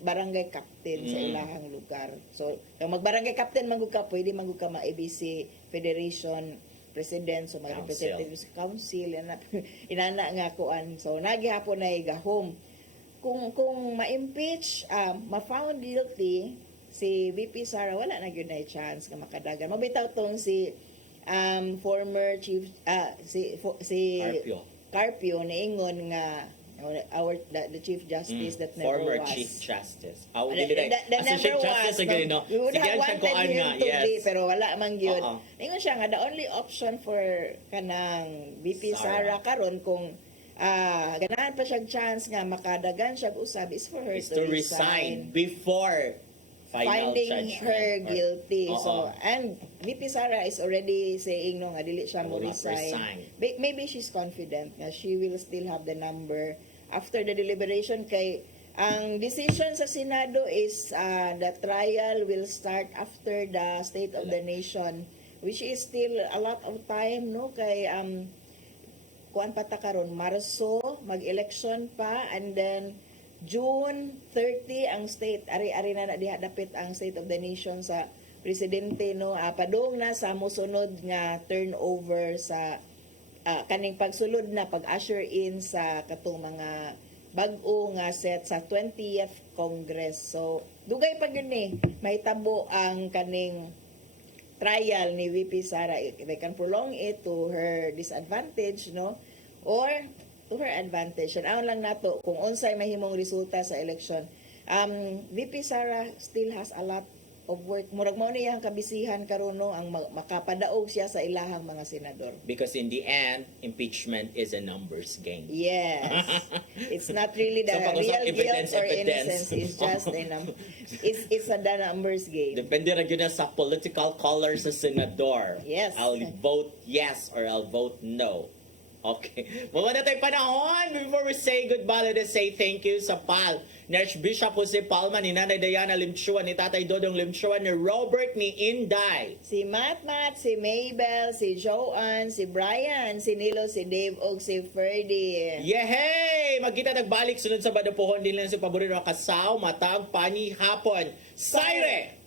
barangay captain sa Mm. ilahang lugar. So, kung mag-barangay captain man gud ka, pwede man gud ka ma-ABC Federation President, so mga Council. representatives council, inana nga kuan. So, nagihapon na igahom. Kung ma-impeach, ma-found guilty, si VP Sara, wala na yun na chance nga makadagan. Mabitaw tong si former chief, si Carpio. Carpio niingon nga the Chief Justice that never Former was. Chief Justice. Aw, The- dili the- the Associate never Justice was, again, no? We would Sige, have ang siya wanted kuan him nga, to be, yes. pero wala man yun. Oo. Ingon siya nga, the only option for kanang VP Sara. Sara karon kung ganahan pa siyang chance nga makadagan siya usab is for her Is to resign before final finding judgment. her guilty. Oo. So, and VP Sara is already saying no nga dili siya I mo will not resign. resign. Maybe she's confident nga she will still have the number after the deliberation kay ang decision sa Senado is the trial will start after the State of the Nation, which is still a lot of time, no, kay kuan pa ta karon Marso mag-election pa, and then June 30 ang state ari na diha dapit ang State of the Nation sa presidente, no. Padung na sa mosunod nga turnover sa kaning pagsulod na pag-usher in sa katong mga bag-o nga set sa 20th Congress. So dugay pa gyud ni mahitabo ang kaning trial ni VP Sara. They can prolong it to her disadvantage, no, or to her advantage. And aon lang nato kung unsay mahimong resulta sa election. VP Sara still has a lot of work. Murag mao ni ang kabisihan karon, no, ang makapadaog siya sa ilahang mga senador. Because in the end, impeachment is a numbers game. Yes. It's not really the So, pag-usap, real guilt or evidence. innocence. It's just it's a the numbers game. Depende rin yun sa political color sa senador. Yes. I'll vote yes or I'll vote no. Okay. Wala na tayong panahon. Before we say goodbye, let us say thank you sa PAL ni Archbishop Jose Palma, ni Nanay Diana Limchuan, ni Tatay Dodong Limchuan, ni Robert, ni Inday. Si Matmat, si Mabel, si Joanne, si Brian, si Nilo, si Dave, og si Ferdy. Yehey! Magkita nagbalik sunod sa Badapuhon din lang sa paborito kasaw, matag, pani, hapon. Saire!